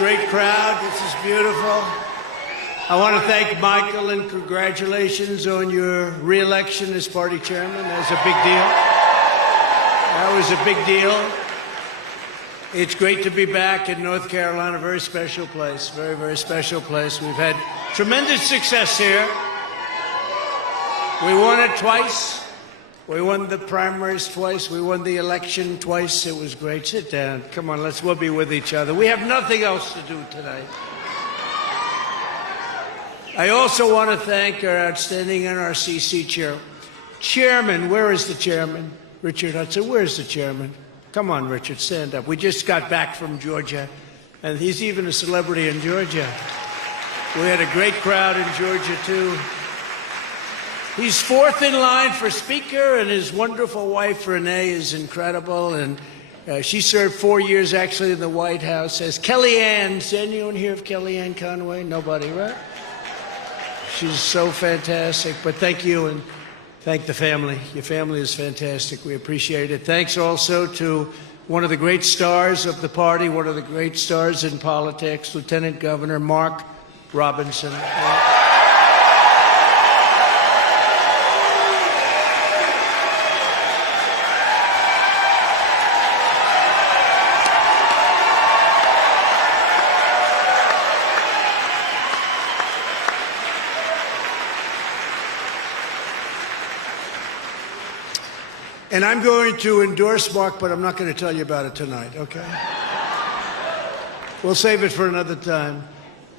great crowd. This is beautiful. I want to thank Michael and congratulations on your re-election as party chairman. That's a big deal. That was a big deal. It's great to be back in North Carolina. Very special place. Very, very special place. We've had tremendous success here. We won it twice. We won the primaries twice. We won the election twice. It was great. Sit down. Come on, we'll be with each other. We have nothing else to do tonight. I also want to thank our outstanding NRCC chairman. Where is the chairman? Richard Hudson. Where's the chairman? Come on, Richard, stand up. We just got back from Georgia, and he's even a celebrity in Georgia. We had a great crowd in Georgia, too. He's fourth in line for Speaker, and his wonderful wife, Renee, is incredible. And she served 4 years, actually, in the White House as Kellyanne. Is anyone here of Kellyanne Conway? Nobody, right? She's so fantastic. But thank you, and thank the family. Your family is fantastic. We appreciate it. Thanks also to one of the great stars of the party, one of the great stars in politics, Lieutenant Governor Mark Robinson. And I'm going to endorse Mark, but I'm not going to tell you about it tonight, okay? We'll save it for another time.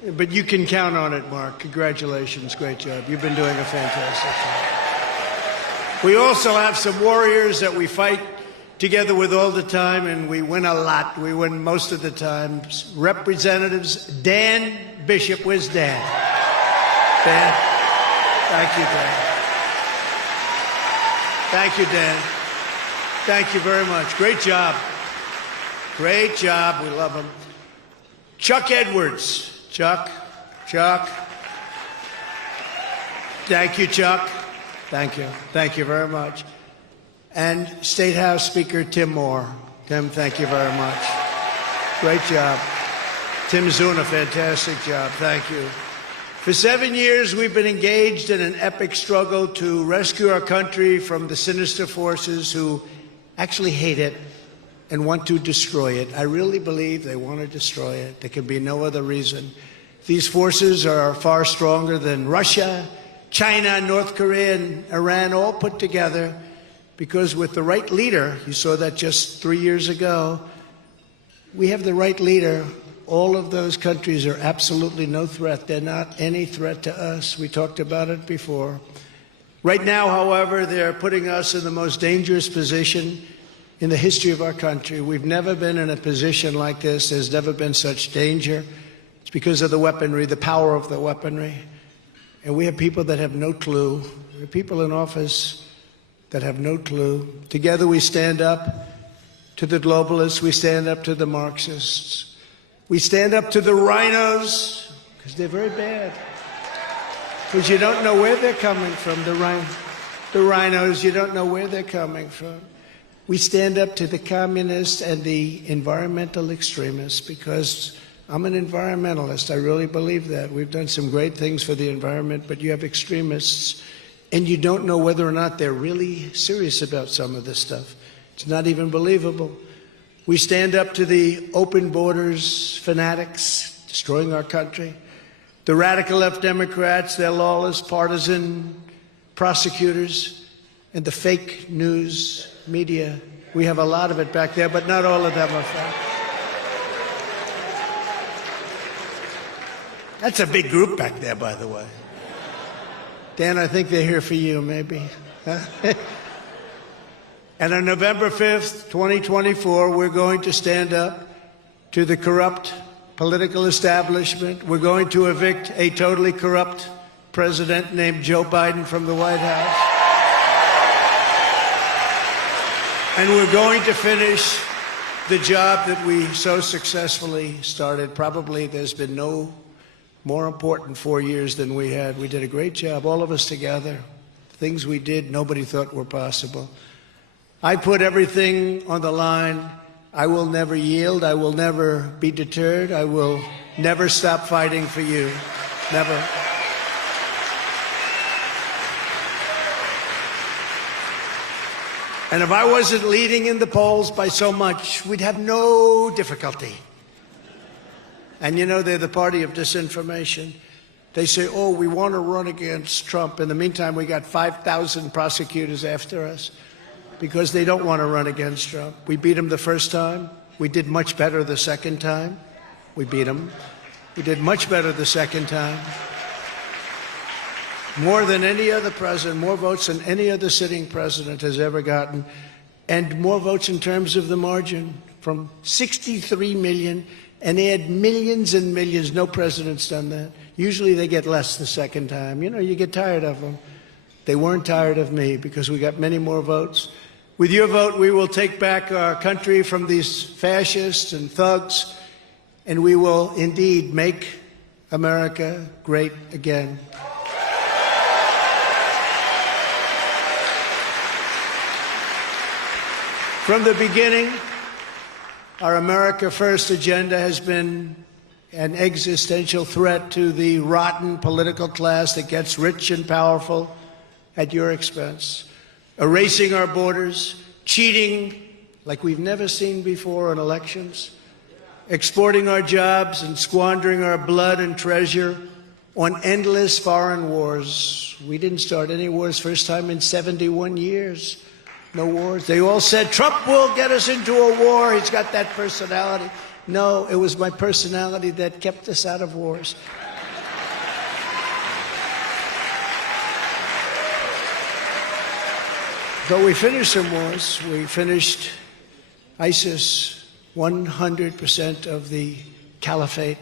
But you can count on it, Mark. Congratulations. Great job. You've been doing a fantastic job. We also have some warriors that we fight together with all the time, and we win a lot. We win most of the time. Representatives Dan Bishop. Where's Dan? Dan? Thank you, Dan. Thank you, Dan. Thank you very much. Great job. Great job. We love him. Chuck Edwards. Chuck. Thank you, Chuck. Thank you. Thank you very much. And State House Speaker Tim Moore. Tim, thank you very much. Great job. Tim's doing a fantastic job. Thank you. For 7 years, we've been engaged in an epic struggle to rescue our country from the sinister forces who actually hate it and want to destroy it. I really believe they want to destroy it. There can be no other reason. These forces are far stronger than Russia, China, North Korea, and Iran all put together, because with the right leader, you saw that just 3 years ago, we have the right leader. All of those countries are absolutely no threat. They're not any threat to us. We talked about it before. Right now, however, they're putting us in the most dangerous position in the history of our country. We've never been in a position like this. There's never been such danger. It's because of the weaponry, the power of the weaponry. And we have people that have no clue. We have people in office that have no clue. Together we stand up to the globalists. We stand up to the Marxists. We stand up to the rhinos, because they're very bad. Because you don't know where they're coming from, the rhinos, you don't know where they're coming from. We stand up to the communists and the environmental extremists, because I'm an environmentalist. I really believe that. We've done some great things for the environment, but you have extremists, and you don't know whether or not they're really serious about some of this stuff. It's not even believable. We stand up to the open borders fanatics destroying our country. The radical left Democrats, their lawless partisan prosecutors, and the fake news media. We have a lot of it back there, but not all of them are fake. That's a big group back there, by the way. Dan, I think they're here for you, maybe. Huh? And on November 5th, 2024, we're going to stand up to the corrupt political establishment. We're going to evict a totally corrupt president named Joe Biden from the White House. And we're going to finish the job that we so successfully started. Probably there's been no more important 4 years than we had. We did a great job, all of us together. Things we did nobody thought were possible. I put everything on the line I will never yield. I will never be deterred. I will never stop fighting for you. Never. And if I wasn't leading in the polls by so much, we'd have no difficulty. And you know, they're the party of disinformation. They say, oh, we want to run against Trump. In the meantime, we got 5,000 prosecutors after us because they don't want to run against Trump. We beat him the first time. We did much better the second time. We beat him. We did much better the second time. More than any other president, more votes than any other sitting president has ever gotten, and more votes in terms of the margin, from 63 million, and they had millions and millions. No president's done that. Usually they get less the second time. You know, you get tired of them. They weren't tired of me because we got many more votes. With your vote, we will take back our country from these fascists and thugs, and we will indeed make America great again. From the beginning, our America First agenda has been an existential threat to the rotten political class that gets rich and powerful at your expense, erasing our borders, cheating like we've never seen before on elections, exporting our jobs and squandering our blood and treasure on endless foreign wars. We didn't start any wars, first time in 71 years. No wars. They all said, Trump will get us into a war. He's got that personality. No, it was my personality that kept us out of wars. But we finished some wars. We finished ISIS, 100% of the caliphate.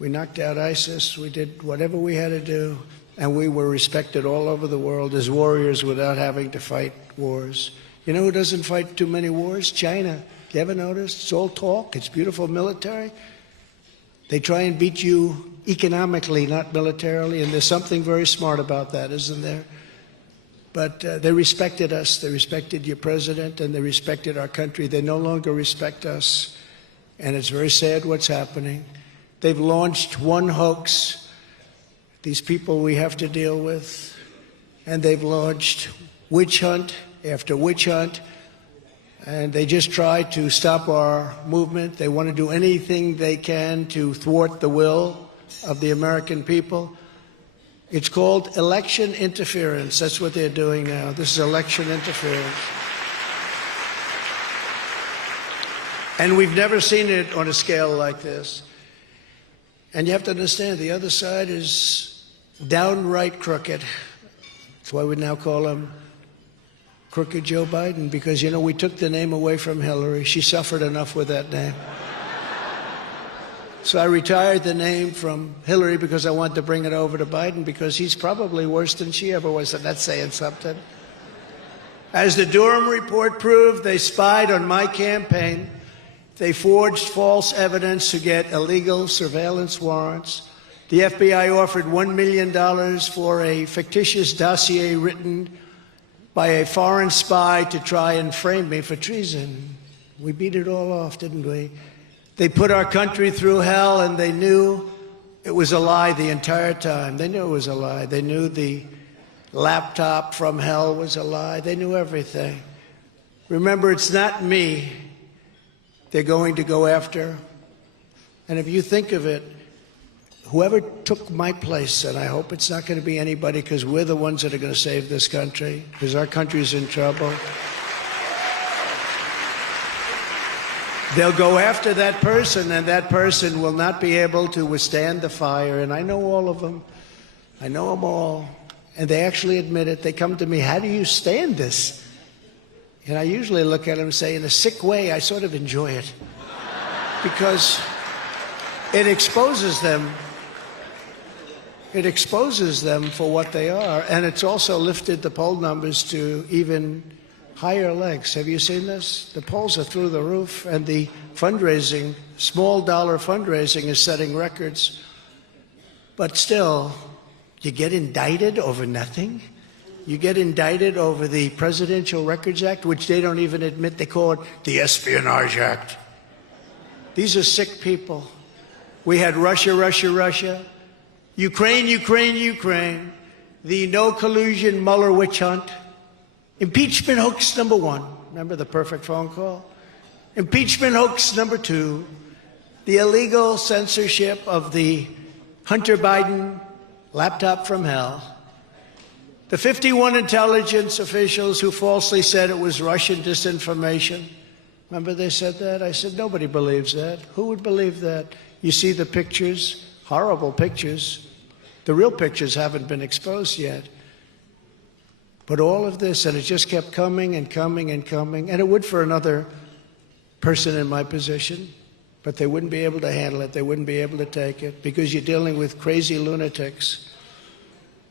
We knocked out ISIS. We did whatever we had to do. And we were respected all over the world as warriors without having to fight wars. You know who doesn't fight too many wars? China. You ever noticed? It's all talk. It's beautiful military. They try and beat you economically, not militarily, and there's something very smart about that, isn't there? But they respected us. They respected your president, and they respected our country. They no longer respect us, and it's very sad what's happening. They've launched one hoax, these people we have to deal with, and they've launched witch hunt after witch hunt, and they just try to stop our movement. They want to do anything they can to thwart the will of the American people. It's called election interference. That's what they're doing now. This is election interference. And we've never seen it on a scale like this. And you have to understand, the other side is downright crooked. That's why we now call him Crooked Joe Biden, because, you know, we took the name away from Hillary. She suffered enough with that name. So I retired the name from Hillary because I wanted to bring it over to Biden, because he's probably worse than she ever was, and that's saying something. As the Durham report proved, they spied on my campaign. They forged false evidence to get illegal surveillance warrants. The FBI offered $1 million for a fictitious dossier written by a foreign spy to try and frame me for treason. We beat it all off, didn't we? They put our country through hell, and they knew it was a lie the entire time. They knew it was a lie. They knew the laptop from hell was a lie. They knew everything. Remember, it's not me they're going to go after. And if you think of it, whoever took my place, and I hope it's not going to be anybody, because we're the ones that are going to save this country, because our country's in trouble. They'll go after that person, and that person will not be able to withstand the fire. And I know all of them. I know them all. And they actually admit it. They come to me, how do you stand this? And I usually look at them and say, in a sick way, I sort of enjoy it. Because it exposes them. It exposes them for what they are. And it's also lifted the poll numbers to even higher legs. Have you seen this? The polls are through the roof, and the fundraising, small dollar fundraising, is setting records. But still, you get indicted over nothing? you get indicted over the Presidential Records Act, which they don't even admit. They call it the Espionage Act. These are sick people. We had Russia, Russia, Russia, Ukraine, Ukraine, Ukraine, the no collusion Mueller witch hunt, impeachment hoax number 1. Remember the perfect phone call? Impeachment hoax number 2, the illegal censorship of the Hunter Biden laptop from hell, the 51 intelligence officials who falsely said it was Russian disinformation. Remember they said that? I said, nobody believes that. Who would believe that? You see the pictures, horrible pictures. The real pictures haven't been exposed yet. But all of this, and it just kept coming and coming and coming, and it would for another person in my position, but they wouldn't be able to handle it. They wouldn't be able to take it because you're dealing with crazy lunatics.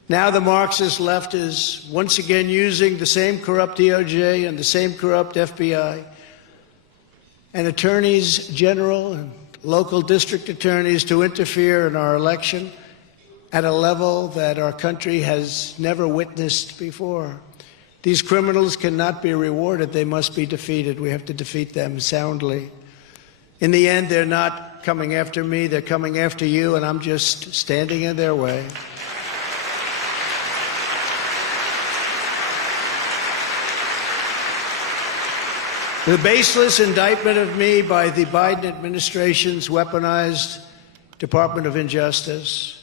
Now the Marxist left is once again using the same corrupt DOJ and the same corrupt FBI and attorneys general and local district attorneys to interfere in our election at a level that our country has never witnessed before. These criminals cannot be rewarded. They must be defeated. We have to defeat them soundly. In the end, they're not coming after me. They're coming after you, and I'm just standing in their way. The baseless indictment of me by the Biden administration's weaponized Department of Injustice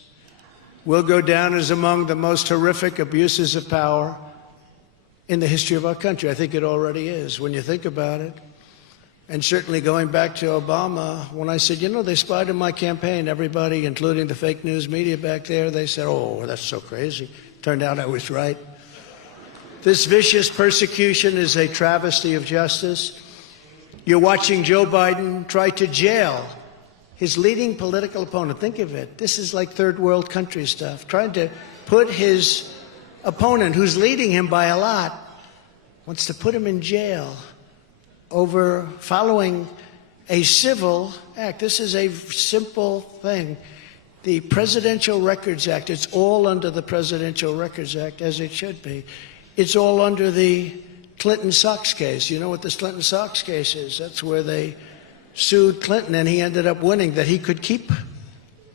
will go down as among the most horrific abuses of power in the history of our country. I think it already is, when you think about it. And certainly going back to Obama, when I said, you know, they spied on my campaign, everybody, including the fake news media back there, they said, oh, that's so crazy. Turned out I was right. This vicious persecution is a travesty of justice. You're watching Joe Biden try to jail his leading political opponent. Think of it. This is like third world country stuff. Trying to put his opponent, who's leading him by a lot, wants to put him in jail over following a civil act. This is a simple thing. The Presidential Records Act, it's all under the Presidential Records Act, as it should be. It's all under the Clinton Sox case. You know what this Clinton Sox case is? That's where they sued Clinton, and he ended up winning, that he could keep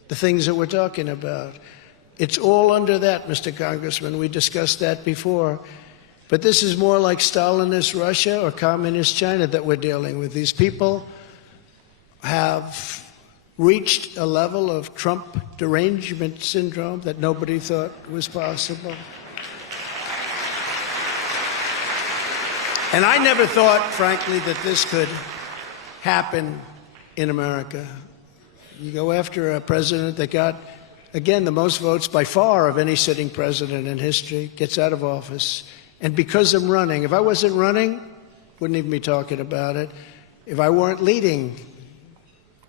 the things that we're talking about. It's all under that, Mr. Congressman. We discussed that before. But this is more like Stalinist Russia or Communist China that we're dealing with. These people have reached a level of Trump derangement syndrome that nobody thought was possible. And I never thought, frankly, that this could happen in America. You go after a president that got, again, the most votes by far of any sitting president in history, gets out of office. And because I'm running, if I wasn't running, wouldn't even be talking about it. If I weren't leading,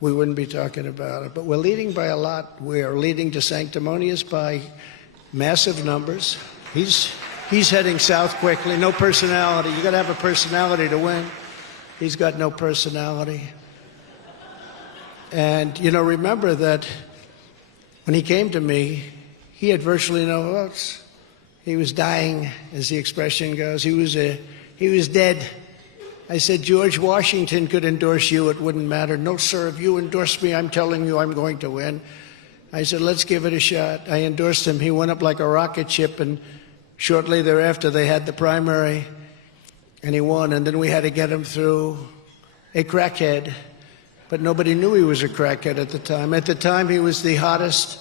we wouldn't be talking about it. But we're leading by a lot. We're leading to sanctimonious by massive numbers. He's heading south quickly. No personality. You got to have a personality to win. He's got no personality. And, you know, remember that when he came to me, he had virtually no votes. He was dying, as the expression goes. He was dead. I said, George Washington could endorse you. It wouldn't matter. No, sir, if you endorse me, I'm telling you I'm going to win. I said, let's give it a shot. I endorsed him. He went up like a rocket ship, and shortly thereafter, they had the primary, and he won. And then we had to get him through a crackhead. But nobody knew he was a crackhead at the time. At the time, he was the hottest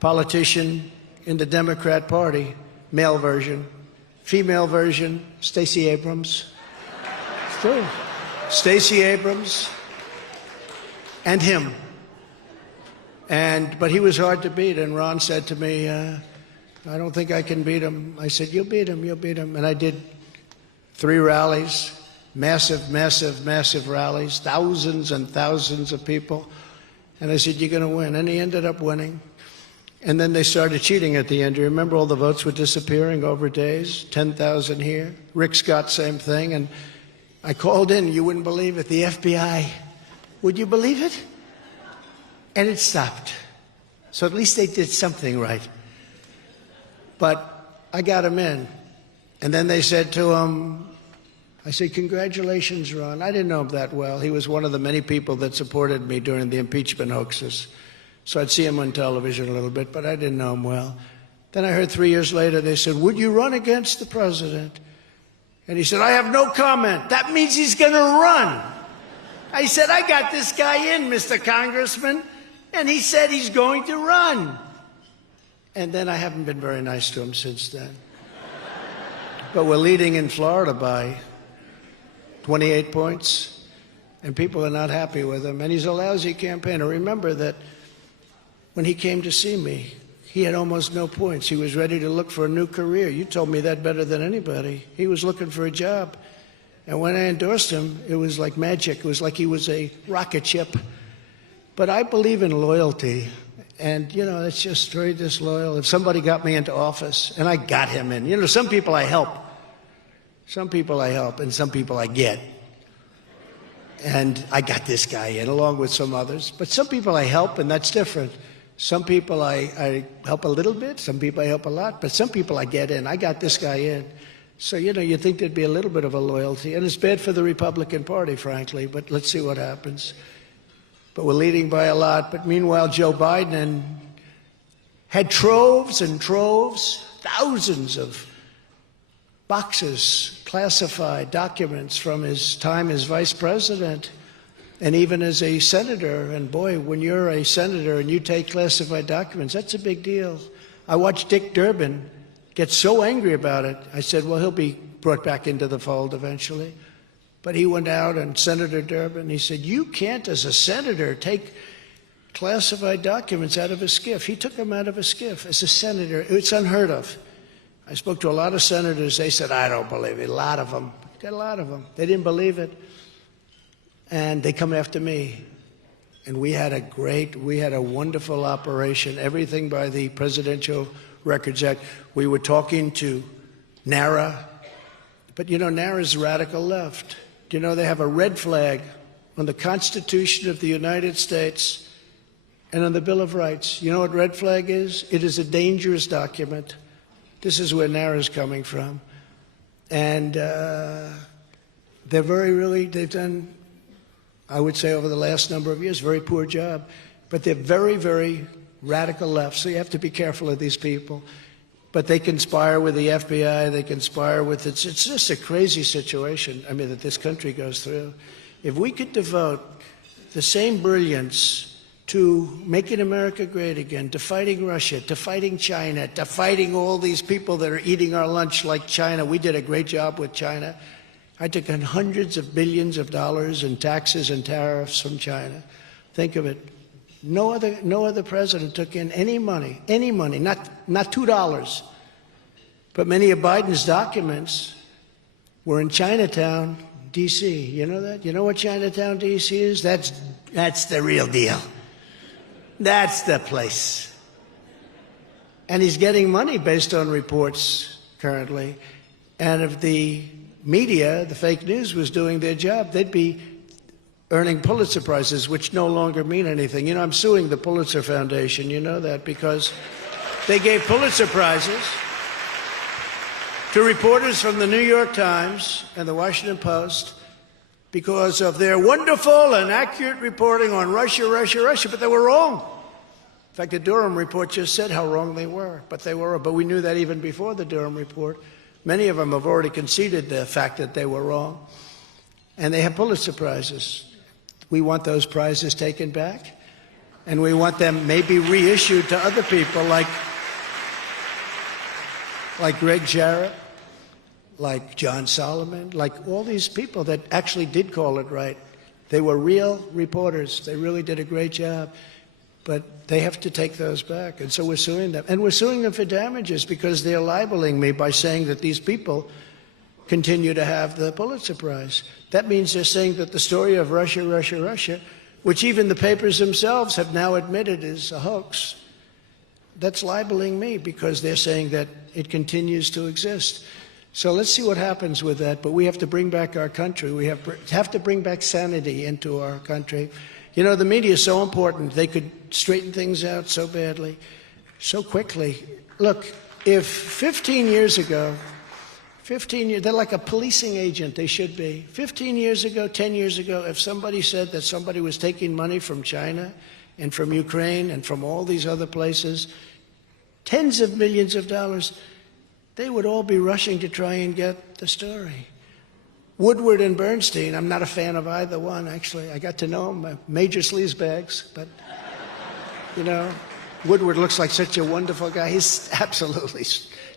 politician in the Democrat Party, male version. Female version, Stacey Abrams. It's true. Stacey Abrams and him. But he was hard to beat, and Ron said to me, I don't think I can beat him. I said, you'll beat him, you'll beat him. And I did 3 rallies, massive, massive, massive rallies, thousands and thousands of people. And I said, you're going to win. And he ended up winning. And then they started cheating at the end. You remember all the votes were disappearing over days, 10,000 here. Rick Scott, same thing. And I called in, you wouldn't believe it, the FBI. Would you believe it? And it stopped. So at least they did something right. But I got him in. And then they said to him, I said, congratulations, Ron. I didn't know him that well. He was one of the many people that supported me during the impeachment hoaxes. So I'd see him on television a little bit, but I didn't know him well. Then I heard 3 years later, they said, would you run against the president? And he said, I have no comment. That means he's going to run. I said, I got this guy in, Mr. Congressman. And he said he's going to run. And then I haven't been very nice to him since then. But we're leading in Florida by 28 points. And people are not happy with him. And he's a lousy campaigner. Remember that when he came to see me, he had almost no points. He was ready to look for a new career. You told me that better than anybody. He was looking for a job. And when I endorsed him, it was like magic. It was like he was a rocket ship. But I believe in loyalty. And, you know, it's just very disloyal. If somebody got me into office, and I got him in. You know, some people I help. Some people I help, and some people I get. And I got this guy in, along with some others. But some people I help, and that's different. Some people I help a little bit. Some people I help a lot. But some people I get in. I got this guy in. So, you know, you think there'd be a little bit of a loyalty. And it's bad for the Republican Party, frankly. But let's see what happens. But we're leading by a lot. But meanwhile, Joe Biden had troves and troves, thousands of boxes, classified documents from his time as vice president and even as a senator. And boy, when you're a senator and you take classified documents, that's a big deal. I watched Dick Durbin get so angry about it. I said, well, he'll be brought back into the fold eventually. But he went out, and Senator Durbin, he said, you can't, as a senator, take classified documents out of a SCIF. He took them out of a SCIF as a senator. It's unheard of. I spoke to a lot of senators. They said, I don't believe it. A lot of them. Got a lot of them. They didn't believe it. And they come after me. And we had a wonderful operation, everything by the Presidential Records Act. We were talking to NARA. But, you know, NARA's radical left. You know, they have a red flag on the Constitution of the United States and on the Bill of Rights. You know what red flag is? It is a dangerous document. This is where NARA's coming from. And they've done, I would say, over the last number of years, very poor job. But they're very, very radical left. So you have to be careful of these people. But they conspire with the FBI, they conspire with it's just a crazy situation, I mean, that this country goes through. If we could devote the same brilliance to making America great again, to fighting Russia, to fighting China, to fighting all these people that are eating our lunch like China. We did a great job with China. I took in hundreds of billions of dollars in taxes and tariffs from China. Think of it. No other president took in any money, not $2. But many of Biden's documents were in Chinatown, D.C. You know that? You know what Chinatown, D.C. is? That's the real deal. That's the place. And he's getting money based on reports currently. And if the media, the fake news, was doing their job, they'd be earning Pulitzer Prizes, which no longer mean anything. You know, I'm suing the Pulitzer Foundation, you know that, because they gave Pulitzer Prizes to reporters from the New York Times and the Washington Post because of their wonderful and accurate reporting on Russia, but they were wrong. In fact, the Durham report just said how wrong they were, but they were. But we knew that even before the Durham report. Many of them have already conceded the fact that they were wrong, and they have Pulitzer Prizes. We want those prizes taken back, and we want them maybe reissued to other people like Greg Jarrett, like John Solomon, like all these people that actually did call it right. They were real reporters. They really did a great job. But they have to take those back. And so we're suing them. And we're suing them for damages because they're libeling me by saying that these people continue to have the Pulitzer Prize. That means they're saying that the story of Russia, which even the papers themselves have now admitted is a hoax, that's libeling me because they're saying that it continues to exist. So let's see what happens with that. But we have to bring back our country. We have to bring back sanity into our country. You know, the media is so important. They could straighten things out so badly, so quickly. Look, if 15 years ago, 15 years, they're like a policing agent, they should be. 15 years ago, 10 years ago, if somebody said that somebody was taking money from China and from Ukraine and from all these other places, tens of millions of dollars, they would all be rushing to try and get the story. Woodward and Bernstein, I'm not a fan of either one, actually. I got to know them, major sleazebags, but, you know, Woodward looks like such a wonderful guy. He's absolutely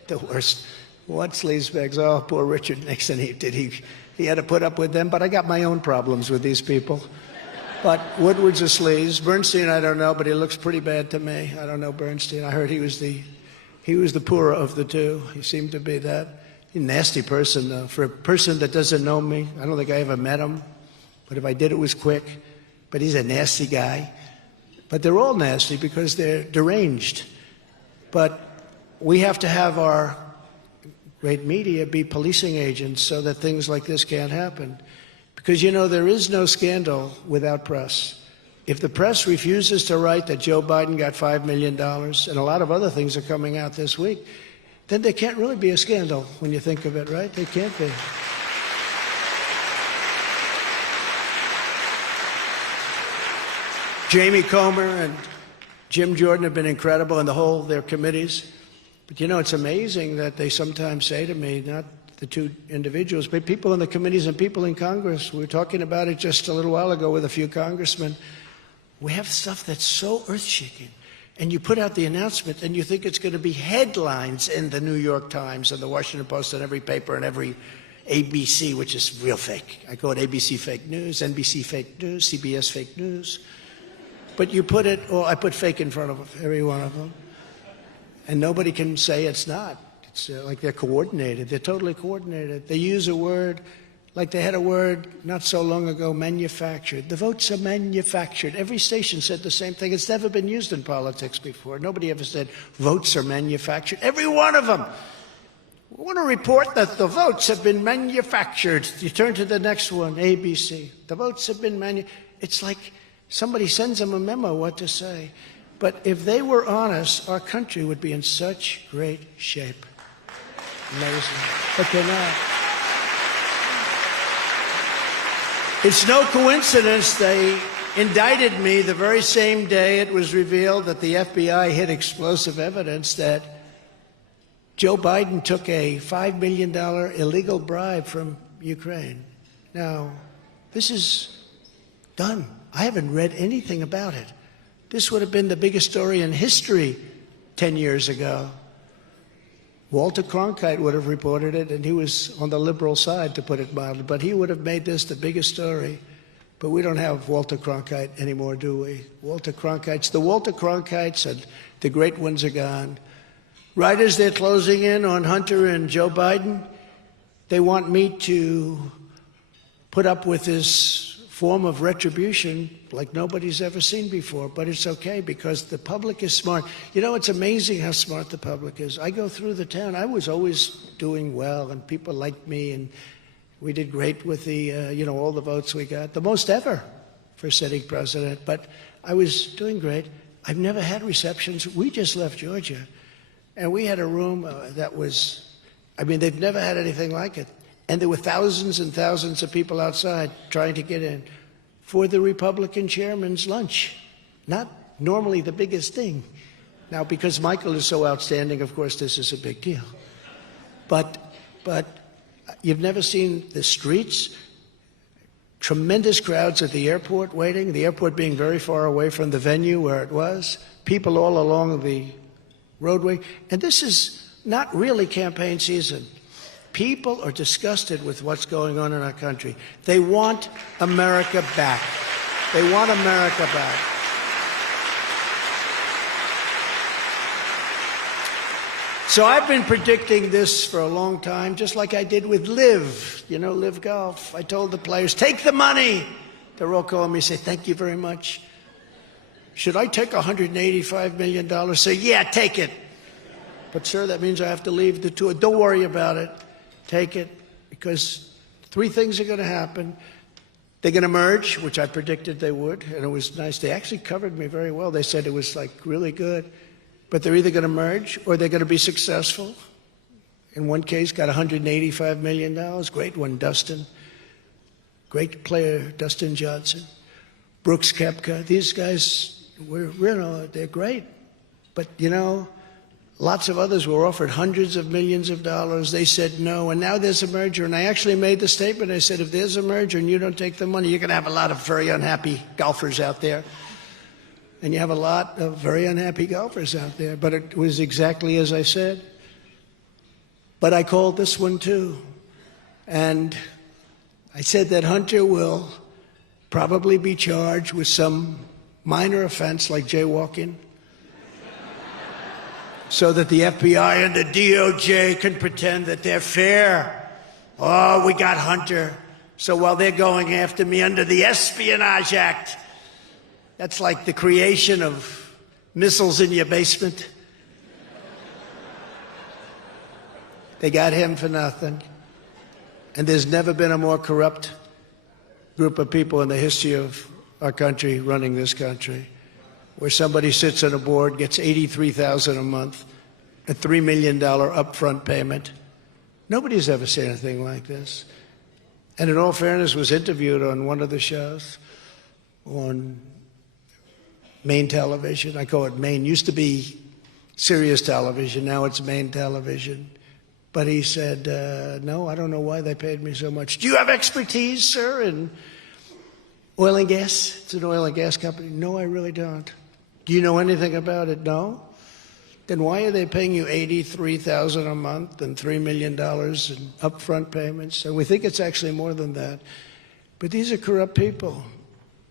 the worst. What sleazebags? Oh, poor Richard Nixon. He had to put up with them, but I got my own problems with these people. But Woodward's a sleaze. Bernstein, I don't know, but he looks pretty bad to me. I don't know Bernstein. I heard he was the poorer of the two. He seemed to be that. He's a nasty person, though. For a person that doesn't know me, I don't think I ever met him. But if I did, it was quick. But he's a nasty guy. But they're all nasty because they're deranged. But we have to have our great media be policing agents so that things like this can't happen. Because, you know, there is no scandal without press. If the press refuses to write that Joe Biden got $5 million, and a lot of other things are coming out this week, then there can't really be a scandal when you think of it, right? They can't be. Jamie Comer and Jim Jordan have been incredible, and their committees. But, you know, it's amazing that they sometimes say to me, not the two individuals, but people in the committees and people in Congress. We were talking about it just a little while ago with a few congressmen. We have stuff that's so earth-shaking. And you put out the announcement, and you think it's going to be headlines in the New York Times and the Washington Post and every paper and every ABC, which is real fake. I call it ABC fake news, NBC fake news, CBS fake news. But you put it, or I put fake in front of every one of them. And nobody can say it's not. It's like they're coordinated. They're totally coordinated. They use a word, like they had a word not so long ago, manufactured. The votes are manufactured. Every station said the same thing. It's never been used in politics before. Nobody ever said votes are manufactured. Every one of them. We want to report that the votes have been manufactured. You turn to the next one, ABC. The votes have been manufactured. It's like somebody sends them a memo what to say. But if they were honest, our country would be in such great shape. Amazing. But they're not. It's no coincidence they indicted me the very same day it was revealed that the FBI hid explosive evidence that Joe Biden took a $5 million illegal bribe from Ukraine. Now, this is done. I haven't read anything about it. This would have been the biggest story in history 10 years ago. Walter Cronkite would have reported it, and he was on the liberal side, to put it mildly, but he would have made this the biggest story. But we don't have Walter Cronkite anymore, do we? The Walter Cronkites and the great ones are gone. Right as they're closing in on Hunter and Joe Biden, they want me to put up with this form of retribution like nobody's ever seen before. But it's okay because the public is smart. You know, it's amazing how smart the public is. I go through the town. I was always doing well, and people liked me, and we did great with the, all the votes we got, the most ever for sitting president. But I was doing great. I've never had receptions. We just left Georgia, and we had a room that was, they've never had anything like it. And there were thousands and thousands of people outside trying to get in for the Republican chairman's lunch. Not normally the biggest thing. Now, because Michael is so outstanding, of course, this is a big deal. But you've never seen the streets, tremendous crowds at the airport waiting, the airport being very far away from the venue where it was, people all along the roadway. And this is not really campaign season. People are disgusted with what's going on in our country. They want America back. They want America back. So I've been predicting this for a long time, just like I did with Live, Live Golf. I told the players, take the money. They're all calling me, say, thank you very much. Should I take $185 million? Say, yeah, take it. But, sir, that means I have to leave the tour. Don't worry about it. Take it, because three things are going to happen. They're going to merge, which I predicted they would, and it was nice. They actually covered me very well. They said it was, really good. But they're either going to merge or they're going to be successful. In one case, got $185 million. Great one, Dustin. Great player, Dustin Johnson. Brooks Koepka. These guys, they're great. But, lots of others were offered hundreds of millions of dollars. They said no, and now there's a merger. And I actually made the statement. I said, if there's a merger and you don't take the money, you're going to have a lot of very unhappy golfers out there. And you have a lot of very unhappy golfers out there. But it was exactly as I said. But I called this one too. And I said that Hunter will probably be charged with some minor offense like jaywalking, so that the FBI and the DOJ can pretend that they're fair. Oh, we got Hunter. So while they're going after me under the Espionage Act, that's like the creation of missiles in your basement. They got him for nothing. And there's never been a more corrupt group of people in the history of our country running this country, where somebody sits on a board, gets $83,000 a month, a $3 million upfront payment. Nobody's ever seen anything like this. And in all fairness, was interviewed on one of the shows on Maine television. I call it Maine. Used to be Sirius television. Now it's Maine television. But he said, no, I don't know why they paid me so much. Do you have expertise, sir, in oil and gas? It's an oil and gas company. No, I really don't. Do you know anything about it? No. Then why are they paying you $83,000 a month and $3 million in upfront payments? And we think it's actually more than that. But these are corrupt people.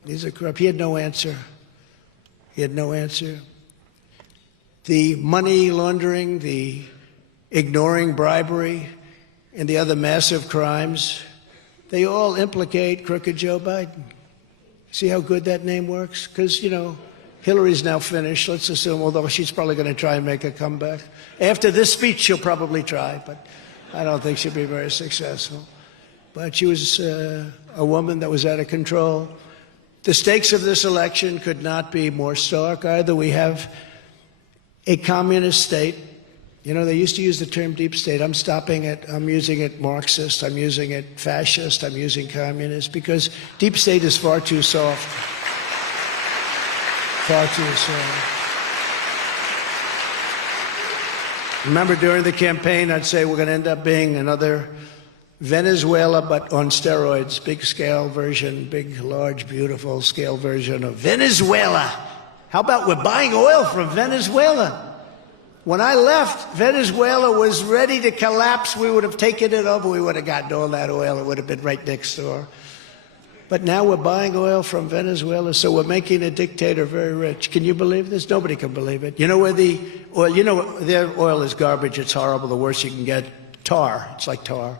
These are corrupt. He had no answer. He had no answer. The money laundering, the ignoring bribery, and the other massive crimes, they all implicate crooked Joe Biden. See how good that name works? Because, Hillary's now finished, let's assume, although she's probably going to try and make a comeback. After this speech, she'll probably try, but I don't think she'll be very successful. But she was a woman that was out of control. The stakes of this election could not be more stark. Either we have a communist state. They used to use the term deep state. I'm stopping it. I'm using it Marxist. I'm using it fascist. I'm using communist, because deep state is far too soft. Far too soft. Remember, during the campaign, I'd say we're going to end up being another Venezuela, but on steroids. Big scale version, big, large, beautiful scale version of Venezuela. How about we're buying oil from Venezuela? When I left, Venezuela was ready to collapse. We would have taken it over. We would have gotten all that oil. It would have been right next door. But now we're buying oil from Venezuela, so we're making a dictator very rich. Can you believe this? Nobody can believe it. Where the oil, their oil is garbage. It's horrible. The worst you can get, tar. It's like tar.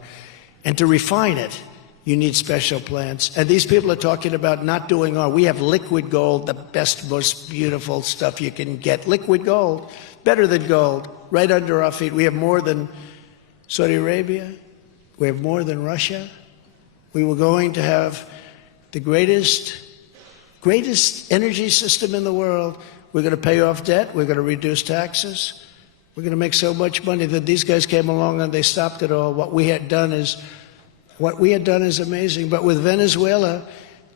And to refine it, you need special plants. And these people are talking about not doing oil. We have liquid gold, the best, most beautiful stuff you can get. Liquid gold. Better than gold, right under our feet. We have more than Saudi Arabia. We have more than Russia. We were going to have the greatest energy system in the world. We're going to pay off debt. We're going to reduce taxes. We're going to make so much money that these guys came along and they stopped it all. What we had done is amazing. But with Venezuela,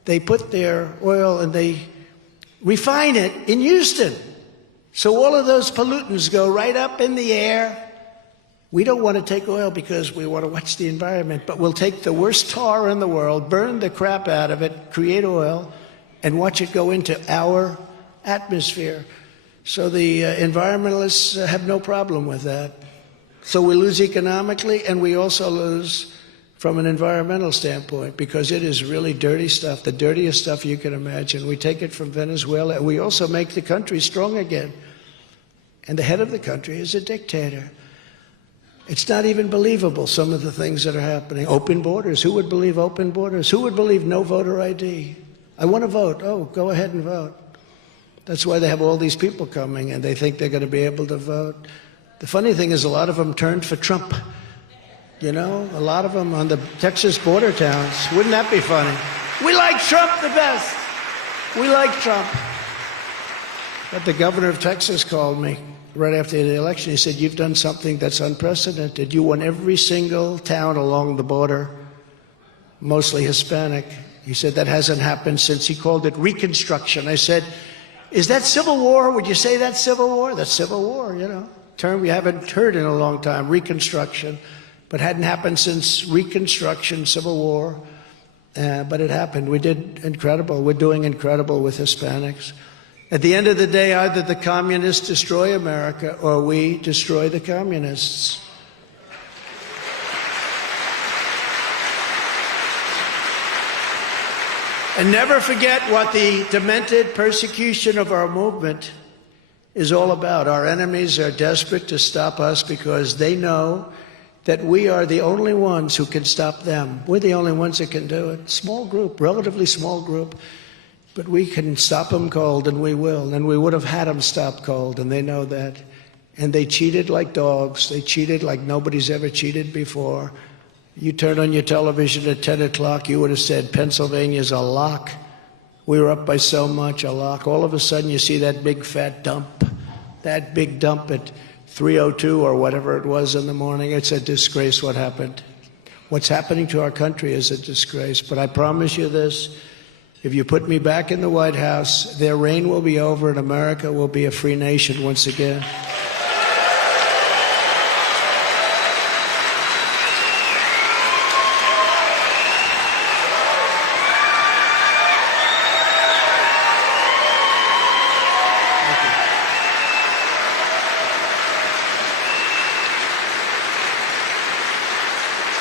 they put their oil and they refine it in Houston. So all of those pollutants go right up in the air. We don't want to take oil because we want to watch the environment, but we'll take the worst tar in the world, burn the crap out of it, create oil, and watch it go into our atmosphere. So the environmentalists have no problem with that. So we lose economically, and we also lose from an environmental standpoint, because it is really dirty stuff, the dirtiest stuff you can imagine. We take it from Venezuela, and we also make the country strong again. And the head of the country is a dictator. It's not even believable, some of the things that are happening. Open borders. Who would believe open borders? Who would believe no voter ID? I want to vote. Oh, go ahead and vote. That's why they have all these people coming, and they think they're going to be able to vote. The funny thing is, a lot of them turned for Trump. A lot of them on the Texas border towns. Wouldn't that be funny? We like Trump the best. We like Trump. But the governor of Texas called me right after the election, he said, "You've done something that's unprecedented. You won every single town along the border, mostly Hispanic." He said, "That hasn't happened since," he called it Reconstruction. I said, "Is that Civil War? Would you say that's Civil War?" That's Civil War, you know, term we haven't heard in a long time, Reconstruction. But hadn't happened since Reconstruction, Civil War. But it happened. We did incredible. We're doing incredible with Hispanics. At the end of the day, either the communists destroy America or we destroy the communists. And never forget what the demented persecution of our movement is all about. Our enemies are desperate to stop us because they know that we are the only ones who can stop them. We're the only ones that can do it. Small group, relatively small group, but we can stop them cold, and we will. And we would have had them stop cold, and they know that. And they cheated like dogs. They cheated like nobody's ever cheated before. You turn on your television at 10 o'clock, you would have said, Pennsylvania's a lock. We were up by so much, a lock. All of a sudden, you see that big fat dump, that big dump at 3:02 or whatever it was in the morning. It's a disgrace what happened. What's happening to our country is a disgrace. But I promise you this, if you put me back in the White House, their reign will be over and America will be a free nation once again.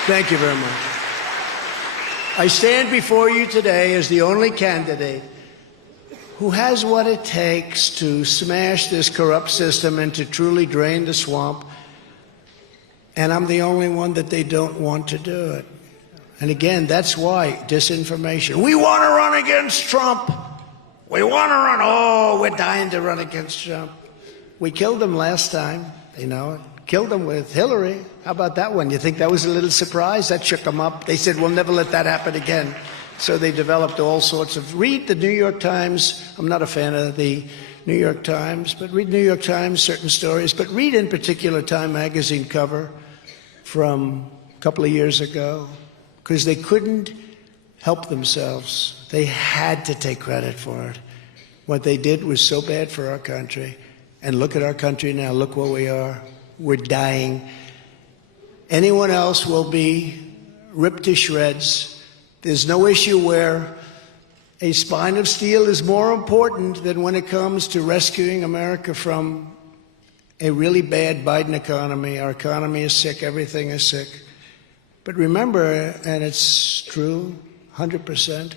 Thank you very much. I stand before you today as the only candidate who has what it takes to smash this corrupt system and to truly drain the swamp. And I'm the only one that they don't want to do it. And again, that's why disinformation. We want to run against Trump. We want to run. Oh, we're dying to run against Trump. We killed him last time. They know it. Killed him with Hillary. How about that one? You think that was a little surprise? That shook them up. They said, we'll never let that happen again. So they developed all sorts of... Read the New York Times. I'm not a fan of the New York Times, but read New York Times, certain stories. But read in particular Time magazine cover from a couple of years ago, because they couldn't help themselves. They had to take credit for it. What they did was so bad for our country. And look at our country now. Look where we are. We're dying. Anyone else will be ripped to shreds. There's no issue where a spine of steel is more important than when it comes to rescuing America from a really bad Biden economy. Our economy is sick. Everything is sick. But remember, and it's true, 100%,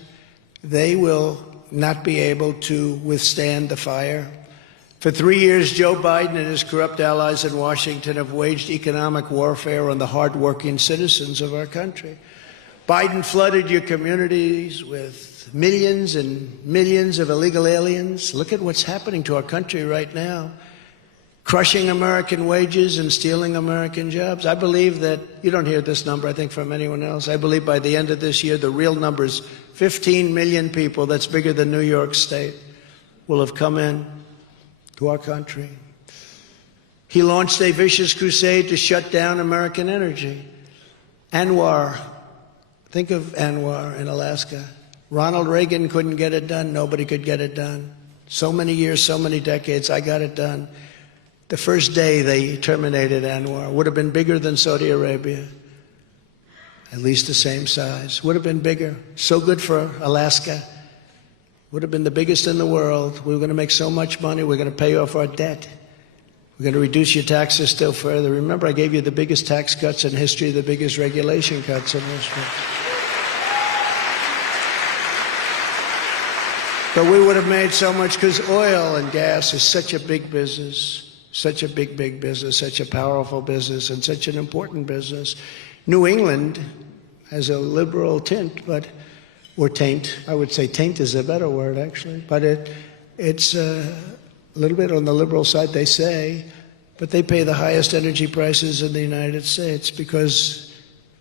they will not be able to withstand the fire. For 3 years, Joe Biden and his corrupt allies in Washington have waged economic warfare on the hardworking citizens of our country. Biden flooded your communities with millions and millions of illegal aliens. Look at what's happening to our country right now. Crushing American wages and stealing American jobs. I believe that, you don't hear this number, I think, from anyone else. I believe by the end of this year, the real number is 15 million people, that's bigger than New York State, will have come in to our country. He launched a vicious crusade to shut down American energy. Anwar, think of Anwar in Alaska. Ronald Reagan couldn't get it done. Nobody could get it done. So many years, so many decades, I got it done. The first day they terminated Anwar. Would have been bigger than Saudi Arabia. At least the same size. Would have been bigger. So good for Alaska. Would have been the biggest in the world. We were going to make so much money. We're going to pay off our debt. We're going to reduce your taxes still further. Remember, I gave you the biggest tax cuts in history, the biggest regulation cuts in history. But we would have made so much because oil and gas is such a big business, such a big, big business, such a powerful business, and such an important business. New England has a liberal tint, but... or taint. I would say taint is a better word, actually. But it's a little bit on the liberal side, they say. But they pay the highest energy prices in the United States because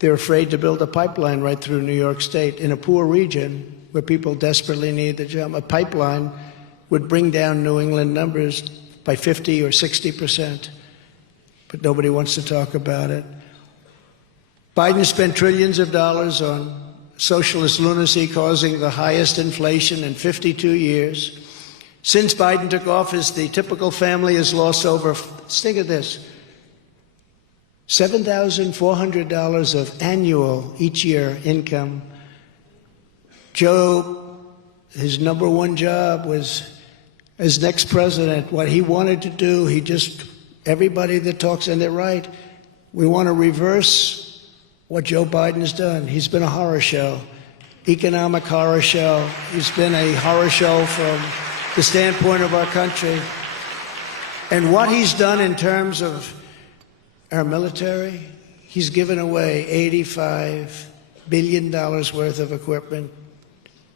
they're afraid to build a pipeline right through New York State in a poor region where people desperately need the job. A pipeline would bring down New England numbers by 50 or 60%, but nobody wants to talk about it. Biden spent trillions of dollars on socialist lunacy, causing the highest inflation in 52 years. Since Biden took office, the typical family has lost over, think of this, $7,400 of annual each year income. Joe, his number one job was as next president. What he wanted to do, everybody that talks, and they're right, we want to reverse what Joe Biden has done. He's been a horror show, economic horror show. He's been a horror show from the standpoint of our country. And what he's done in terms of our military, he's given away $85 billion worth of equipment,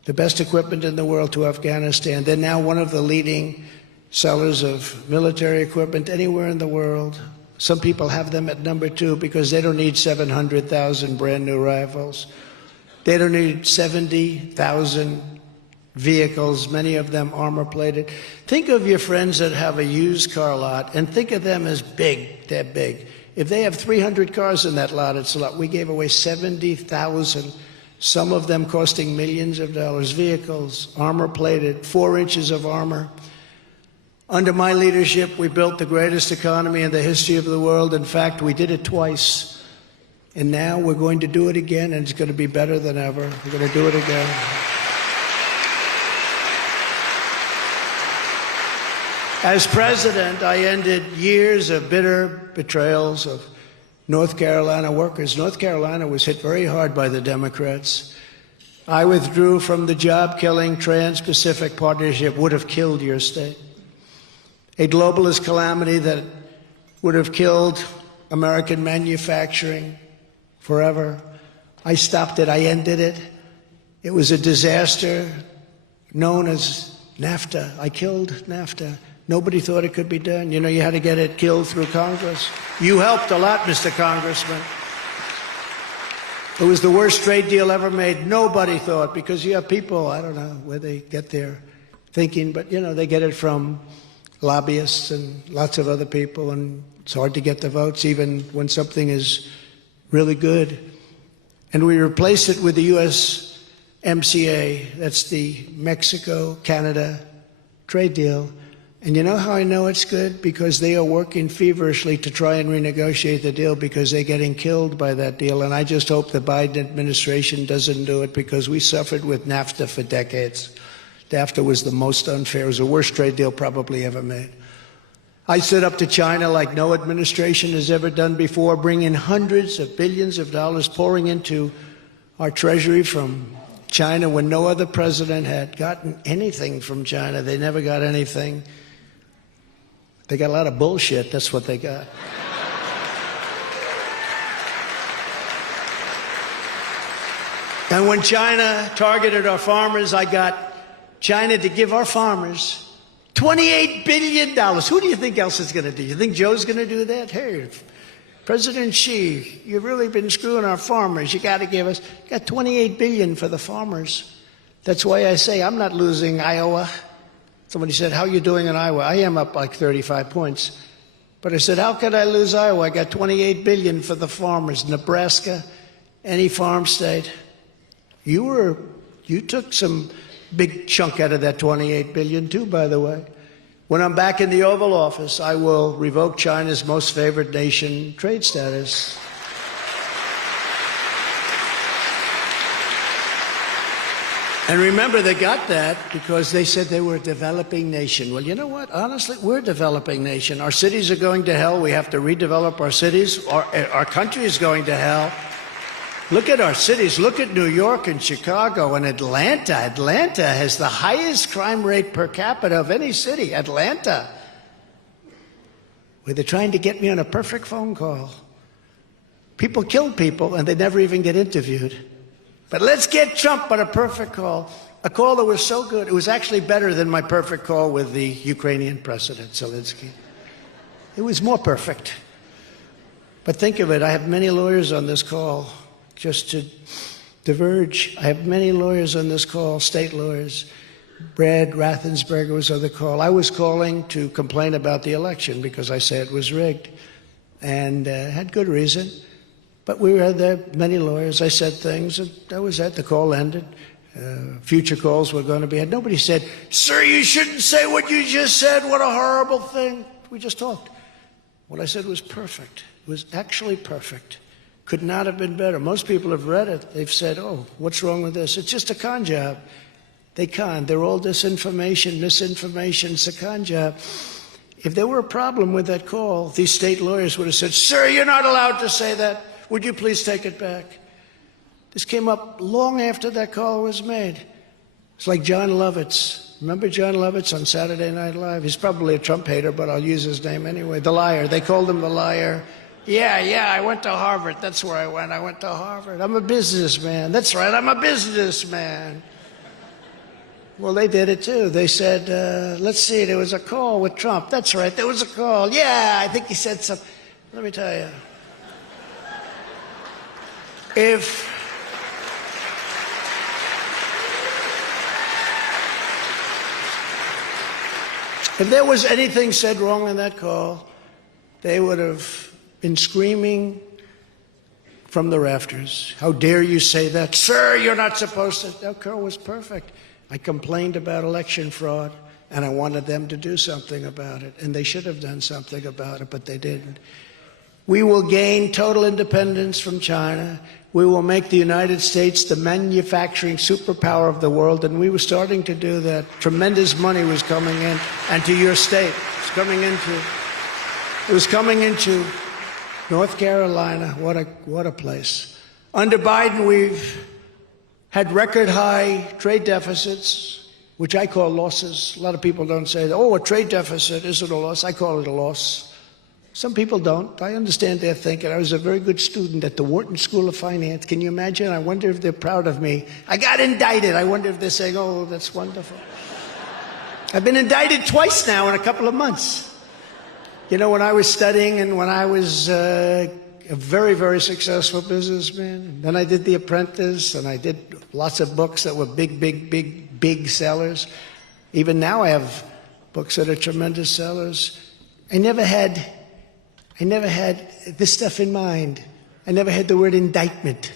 the best equipment in the world, to Afghanistan. They're now one of the leading sellers of military equipment anywhere in the world. Some people have them at number 2 because they don't need 700,000 brand new rifles. They don't need 70,000 vehicles, many of them armor plated. Think of your friends that have a used car lot and think of them as big. They're big. If they have 300 cars in that lot, it's a lot. We gave away 70,000, some of them costing millions of dollars, vehicles, armor plated, 4 inches of armor. Under my leadership, we built the greatest economy in the history of the world. In fact, we did it twice. And now we're going to do it again, and it's going to be better than ever. We're going to do it again. As president, I ended years of bitter betrayals of North Carolina workers. North Carolina was hit very hard by the Democrats. I withdrew from the job-killing Trans-Pacific Partnership, would have killed your state. A globalist calamity that would have killed American manufacturing forever. I stopped it. I ended it. It was a disaster known as NAFTA. I killed NAFTA. Nobody thought it could be done. You know, you had to get it killed through Congress. You helped a lot, Mr. Congressman. It was the worst trade deal ever made. Nobody thought, because you have people, I don't know where they get their thinking, but, you know, they get it from lobbyists and lots of other people, and it's hard to get the votes even when something is really good. And we replaced it with the USMCA. That's the Mexico-Canada trade deal. And you know how I know it's good? Because they are working feverishly to try and renegotiate the deal because they're getting killed by that deal. And I just hope the Biden administration doesn't do it, because we suffered with NAFTA for decades. NAFTA was the most unfair. It was the worst trade deal probably ever made. I stood up to China like no administration has ever done before, bringing hundreds of billions of dollars pouring into our treasury from China when no other president had gotten anything from China. They never got anything. They got a lot of bullshit. That's what they got. And when China targeted our farmers, I got China to give our farmers $28 billion. Who do you think else is going to do? You think Joe's going to do that? Hey, President Xi, you've really been screwing our farmers. You got to give us, got $28 billion for the farmers. That's why I say I'm not losing Iowa. Somebody said, how are you doing in Iowa? I am up like 35 points. But I said, how could I lose Iowa? I got $28 billion for the farmers. Nebraska, any farm state. You took some big chunk out of that $28 billion too, by the way. When I'm back in the Oval Office, I will revoke China's most favored nation trade status. And remember, they got that because they said they were a developing nation. Well, you know what? Honestly, we're a developing nation. Our cities are going to hell. We have to redevelop our cities. Our country is going to hell. Look at our cities. Look at New York and Chicago and Atlanta. Atlanta has the highest crime rate per capita of any city. Atlanta. Where they're trying to get me on a perfect phone call. People kill people and they never even get interviewed. But let's get Trump on a perfect call. A call that was so good. It was actually better than my perfect call with the Ukrainian President, Zelensky. It was more perfect. But think of it. I have many lawyers on this call. Just to diverge, I have many lawyers on this call, state lawyers. Brad Raffensperger was on the call. I was calling to complain about the election because I said it was rigged, and had good reason. But we had there many lawyers. I said things, and that was it. The call ended. Future calls were going to be had. Nobody said, "Sir, you shouldn't say what you just said. What a horrible thing." We just talked. What I said was perfect. It was actually perfect. Could not have been better. Most people have read it. They've said, "Oh, what's wrong with this? It's just a con job." They con. They're all disinformation, misinformation. It's a con job. If there were a problem with that call, these state lawyers would have said, "Sir, you're not allowed to say that. Would you please take it back?" This came up long after that call was made. It's like John Lovitz. Remember John Lovitz on Saturday Night Live? He's probably a Trump hater, but I'll use his name anyway. The liar. They called him the liar. Yeah, I went to Harvard. That's where I went. I went to Harvard. I'm a businessman. That's right, I'm a businessman. Well, they did it too. They said, let's see, there was a call with Trump. That's right, there was a call. Yeah, I think he said something. Let me tell you. If there was anything said wrong in that call, they would have been screaming from the rafters. "How dare you say that? Sir, you're not supposed to." That call was perfect. I complained about election fraud, and I wanted them to do something about it, and they should have done something about it, but they didn't. We will gain total independence from China. We will make the United States the manufacturing superpower of the world, and we were starting to do that. Tremendous money was coming in, and to your state. It was coming into North Carolina. What a place. Under Biden, we've had record high trade deficits, which I call losses. A lot of people don't say, "Oh, a trade deficit isn't a loss." I call it a loss. Some people don't. I understand their thinking. I was a very good student at the Wharton School of Finance. Can you imagine? I wonder if they're proud of me. I got indicted. I wonder if they're saying, "Oh, that's wonderful." I've been indicted twice now in a couple of months. You know, when I was studying and when I was a very, very successful businessman, and then I did The Apprentice, and I did lots of books that were big sellers. Even now I have books that are tremendous sellers. I never had this stuff in mind. I never had the word indictment.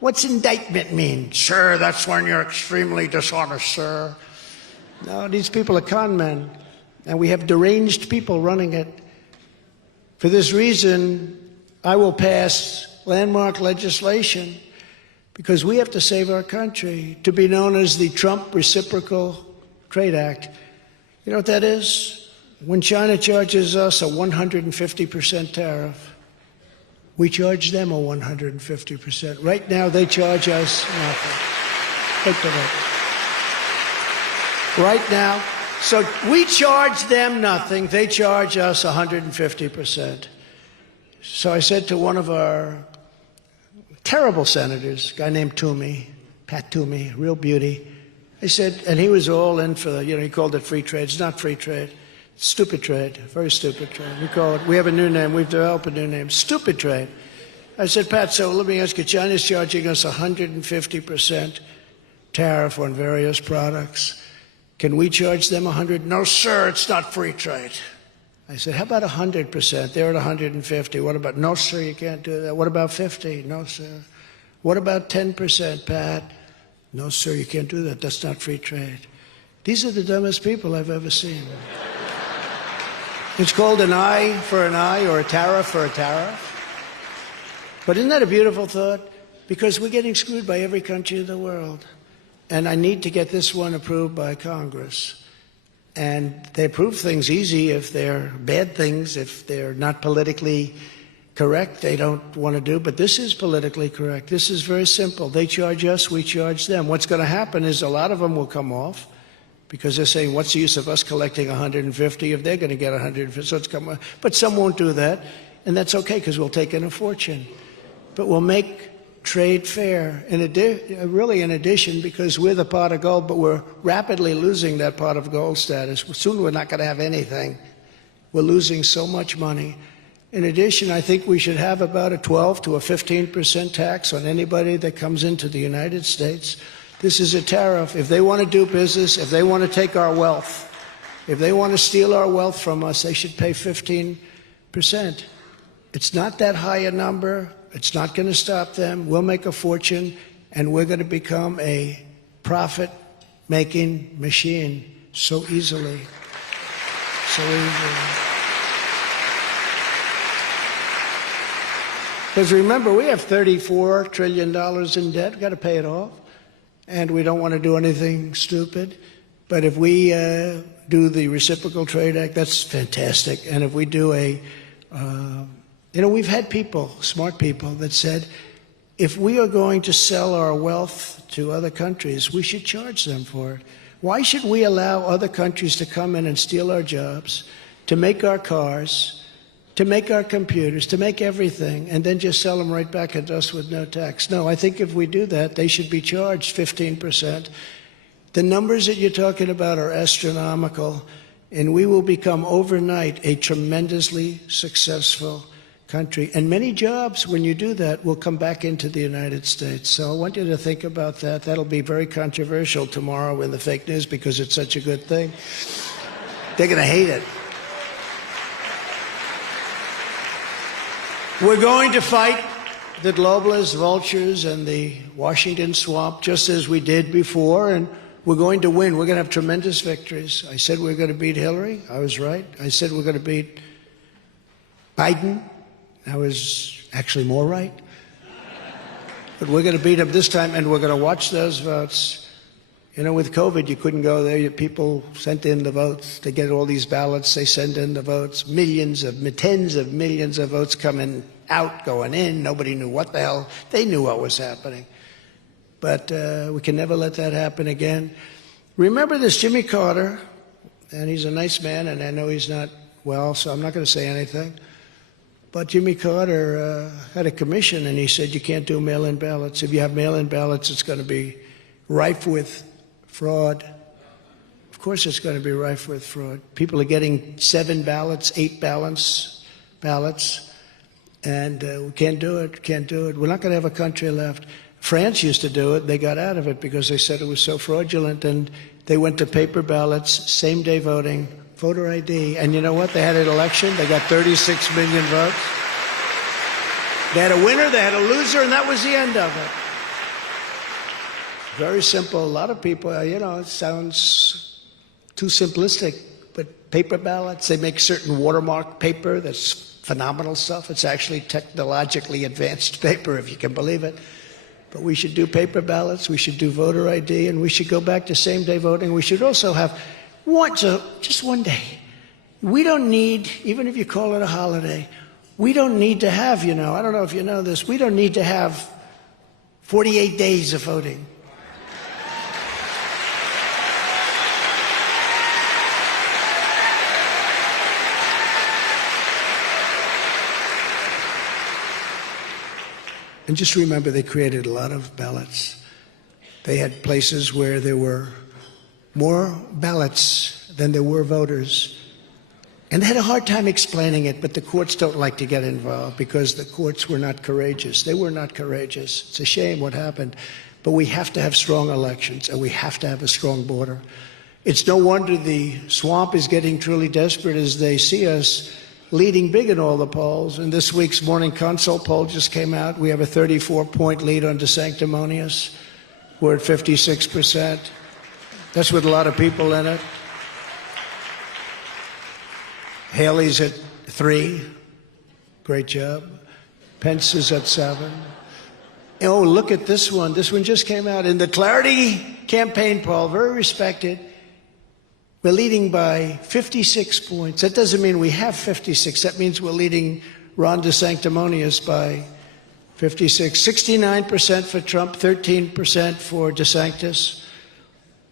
What's indictment mean? "Sir, that's when you're extremely dishonest, sir." No, these people are con men, and we have deranged people running it. For this reason, I will pass landmark legislation because we have to save our country, to be known as the Trump Reciprocal Trade Act. You know what that is? When China charges us a 150% tariff, we charge them a 150%. Right now, they charge us nothing. Take the vote. Right now. So we charge them nothing. They charge us 150%. So I said to one of our terrible senators, a guy named Toomey, Pat Toomey, real beauty. I said, and he was all in for he called it free trade. It's not free trade. Stupid trade, very stupid trade. We have a new name. We've developed a new name, stupid trade. I said, "Pat, so let me ask you, China's charging us 150% tariff on various products. Can we charge them 100? No, sir, it's not free trade." I said, "How about 100%? They're at 150. What about, no, sir, you can't do that. What about 50? No, sir. What about 10%, Pat? No, sir, you can't do that. That's not free trade." These are the dumbest people I've ever seen. It's called an eye for an eye or a tariff for a tariff. But isn't that a beautiful thought? Because we're getting screwed by every country in the world. And I need to get this one approved by Congress. And they approve things easy if they're bad things, if they're not politically correct, they don't want to do. But this is politically correct. This is very simple. They charge us, we charge them. What's going to happen is a lot of them will come off, because they're saying, what's the use of us collecting 150 if they're going to get 150? So it's come on. But some won't do that, and that's okay, because we'll take in a fortune. But we'll make trade fair, really in addition, because we're the pot of gold, but we're rapidly losing that pot of gold status. Soon we're not going to have anything. We're losing so much money. In addition, I think we should have about a 12 to a 15% tax on anybody that comes into the United States. This is a tariff. If they want to do business, if they want to take our wealth, if they want to steal our wealth from us, they should pay 15%. It's not that high a number. It's not going to stop them. We'll make a fortune, and we're going to become a profit-making machine so easily. So easily. Because remember, we have $34 trillion in debt. We've got to pay it off. And we don't want to do anything stupid. But if we do the Reciprocal Trade Act, that's fantastic. And if we do we've had people, smart people, that said, if we are going to sell our wealth to other countries, we should charge them for it. Why should we allow other countries to come in and steal our jobs, to make our cars, to make our computers, to make everything, and then just sell them right back at us with no tax? No, I think if we do that, they should be charged 15%. The numbers that you're talking about are astronomical, and we will become overnight a tremendously successful country. And many jobs, when you do that, will come back into the United States. So I want you to think about that. That'll be very controversial tomorrow in the fake news because it's such a good thing. They're going to hate it. We're going to fight the globalists, vultures, and the Washington swamp just as we did before, and we're going to win. We're going to have tremendous victories. I said we're going to beat Hillary. I was right. I said we're going to beat Biden. I was actually more right. But we're going to beat him this time, and we're going to watch those votes. You know, with COVID, you couldn't go there. People sent in the votes. They get all these ballots. They send in the votes. Tens of millions of votes coming out, going in. Nobody knew what the hell. They knew what was happening. But we can never let that happen again. Remember this Jimmy Carter, and he's a nice man, and I know he's not well, so I'm not going to say anything. But Jimmy Carter had a commission, and he said you can't do mail-in ballots. If you have mail-in ballots, it's going to be rife with fraud. Of course it's going to be rife with fraud. People are getting 7 ballots, 8 ballots, and we can't do it, can't do it. We're not going to have a country left. France used to do it. They got out of it because they said it was so fraudulent, and they went to paper ballots, same-day voting, voter ID. And you know what? They had an election. They got 36 million votes. They had a winner, they had a loser, and that was the end of it. Very simple. A lot of people, it sounds too simplistic, but paper ballots, they make certain watermark paper that's phenomenal stuff. It's actually technologically advanced paper, if you can believe it. But we should do paper ballots, we should do voter ID, and we should go back to same-day voting. We should also have just one day. We don't need, even if you call it a holiday, we don't need to have, I don't know if you know this, we don't need to have 48 days of voting. And just remember, they created a lot of ballots. They had places where there were more ballots than there were voters. And they had a hard time explaining it, but the courts don't like to get involved because the courts were not courageous. They were not courageous. It's a shame what happened. But we have to have strong elections, and we have to have a strong border. It's no wonder the swamp is getting truly desperate as they see us leading big in all the polls. And this week's Morning Consult poll just came out. We have a 34-point lead on DeSanctimonious. We're at 56%. That's with a lot of people in it. Haley's at 3. Great job. Pence is at 7. Oh, look at this one. This one just came out in the Clarity campaign poll, very respected. We're leading by 56 points. That doesn't mean we have 56. That means we're leading Ron DeSanctimonious by 56. 69% for Trump, 13% for DeSantis,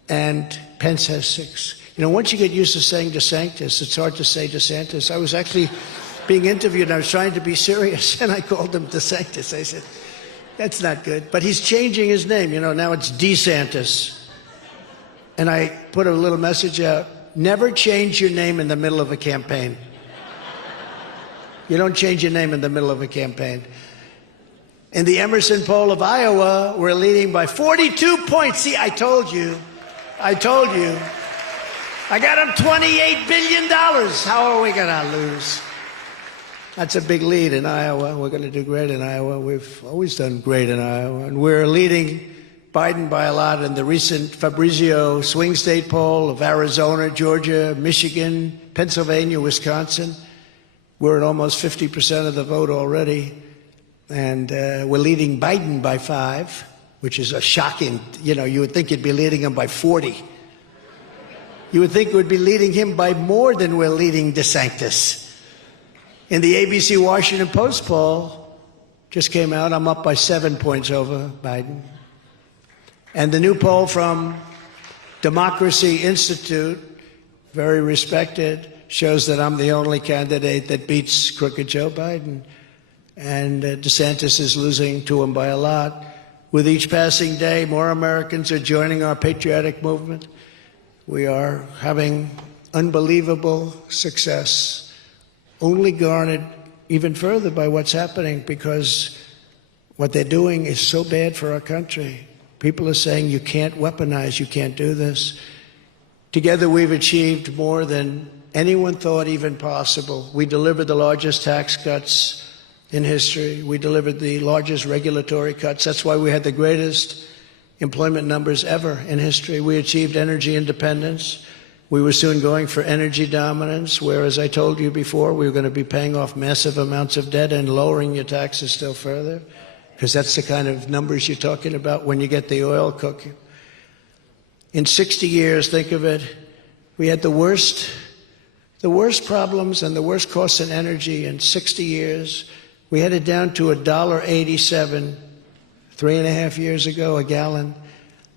and Pence has 6. Once you get used to saying DeSantis, it's hard to say DeSantis. I was actually being interviewed, and I was trying to be serious, and I called him DeSantis. I said, that's not good. But he's changing his name. Now it's DeSantis. And I put a little message out, never change your name in the middle of a campaign. You don't change your name in the middle of a campaign. In the Emerson poll of Iowa, we're leading by 42 points. See, I told you. I told you. I got them $28 billion. How are we going to lose? That's a big lead in Iowa. We're going to do great in Iowa. We've always done great in Iowa. And we're leading Biden by a lot in the recent Fabrizio swing state poll of Arizona, Georgia, Michigan, Pennsylvania, Wisconsin. We're at almost 50% of the vote already. And we're leading Biden by 5, which is a shocking, you would think you'd be leading him by 40. You would think we'd be leading him by more than we're leading DeSantis. In the ABC Washington Post poll, just came out, I'm up by 7 points over Biden. And the new poll from Democracy Institute, very respected, shows that I'm the only candidate that beats crooked Joe Biden. And DeSantis is losing to him by a lot. With each passing day, more Americans are joining our patriotic movement. We are having unbelievable success, only garnered even further by what's happening, because what they're doing is so bad for our country. People are saying you can't weaponize, you can't do this. Together we've achieved more than anyone thought even possible. We delivered the largest tax cuts in history. We delivered the largest regulatory cuts. That's why we had the greatest employment numbers ever in history. We achieved energy independence. We were soon going for energy dominance, where, as I told you before, we were going to be paying off massive amounts of debt and lowering your taxes still further, because that's the kind of numbers you're talking about when you get the oil cooking. In 60 years, think of it, we had the worst problems and the worst costs in energy in 60 years. We had it down to $1.87 3.5 years ago, a gallon.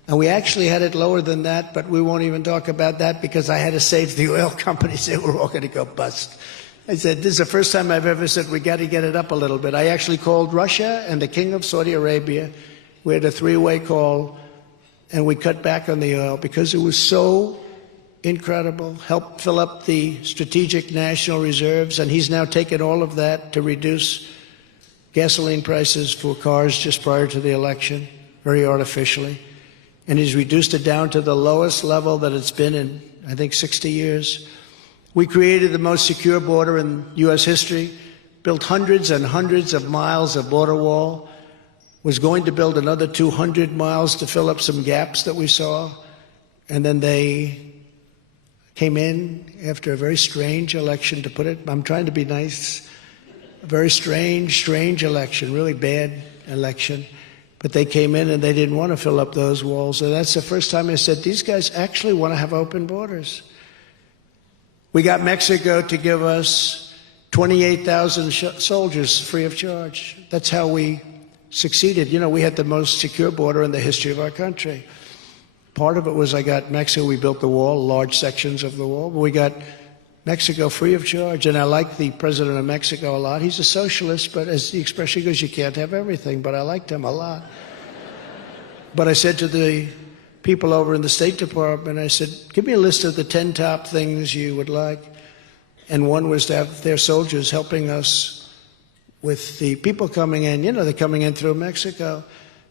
And we actually had it lower than that, but we won't even talk about that because I had to save the oil companies. They were all going to go bust. I said, this is the first time I've ever said we got to get it up a little bit. I actually called Russia and the King of Saudi Arabia. We had a 3-way call, and we cut back on the oil because it was so incredible. Helped fill up the strategic national reserves, and he's now taken all of that to reduce gasoline prices for cars just prior to the election, very artificially. And he's reduced it down to the lowest level that it's been in, I think, 60 years. We created the most secure border in U.S. history, built hundreds and hundreds of miles of border wall, was going to build another 200 miles to fill up some gaps that we saw. And then they came in after a very strange election, to put it, I'm trying to be nice, a very strange election, really bad election. But they came in and they didn't want to fill up those walls. And that's the first time I said, these guys actually want to have open borders. We got Mexico to give us 28,000 soldiers free of charge. That's how we succeeded. You know, we had the most secure border in the history of our country. Part of it was I got Mexico, we built the wall, large sections of the wall, but we got Mexico free of charge. And I like the president of Mexico a lot. He's a socialist, but as the expression goes, you can't have everything, but I liked him a lot. But I said to the people over in the State Department, I said, give me a list of the 10 top things you would like. And one was to have their soldiers helping us with the people coming in. You know, they're coming in through Mexico.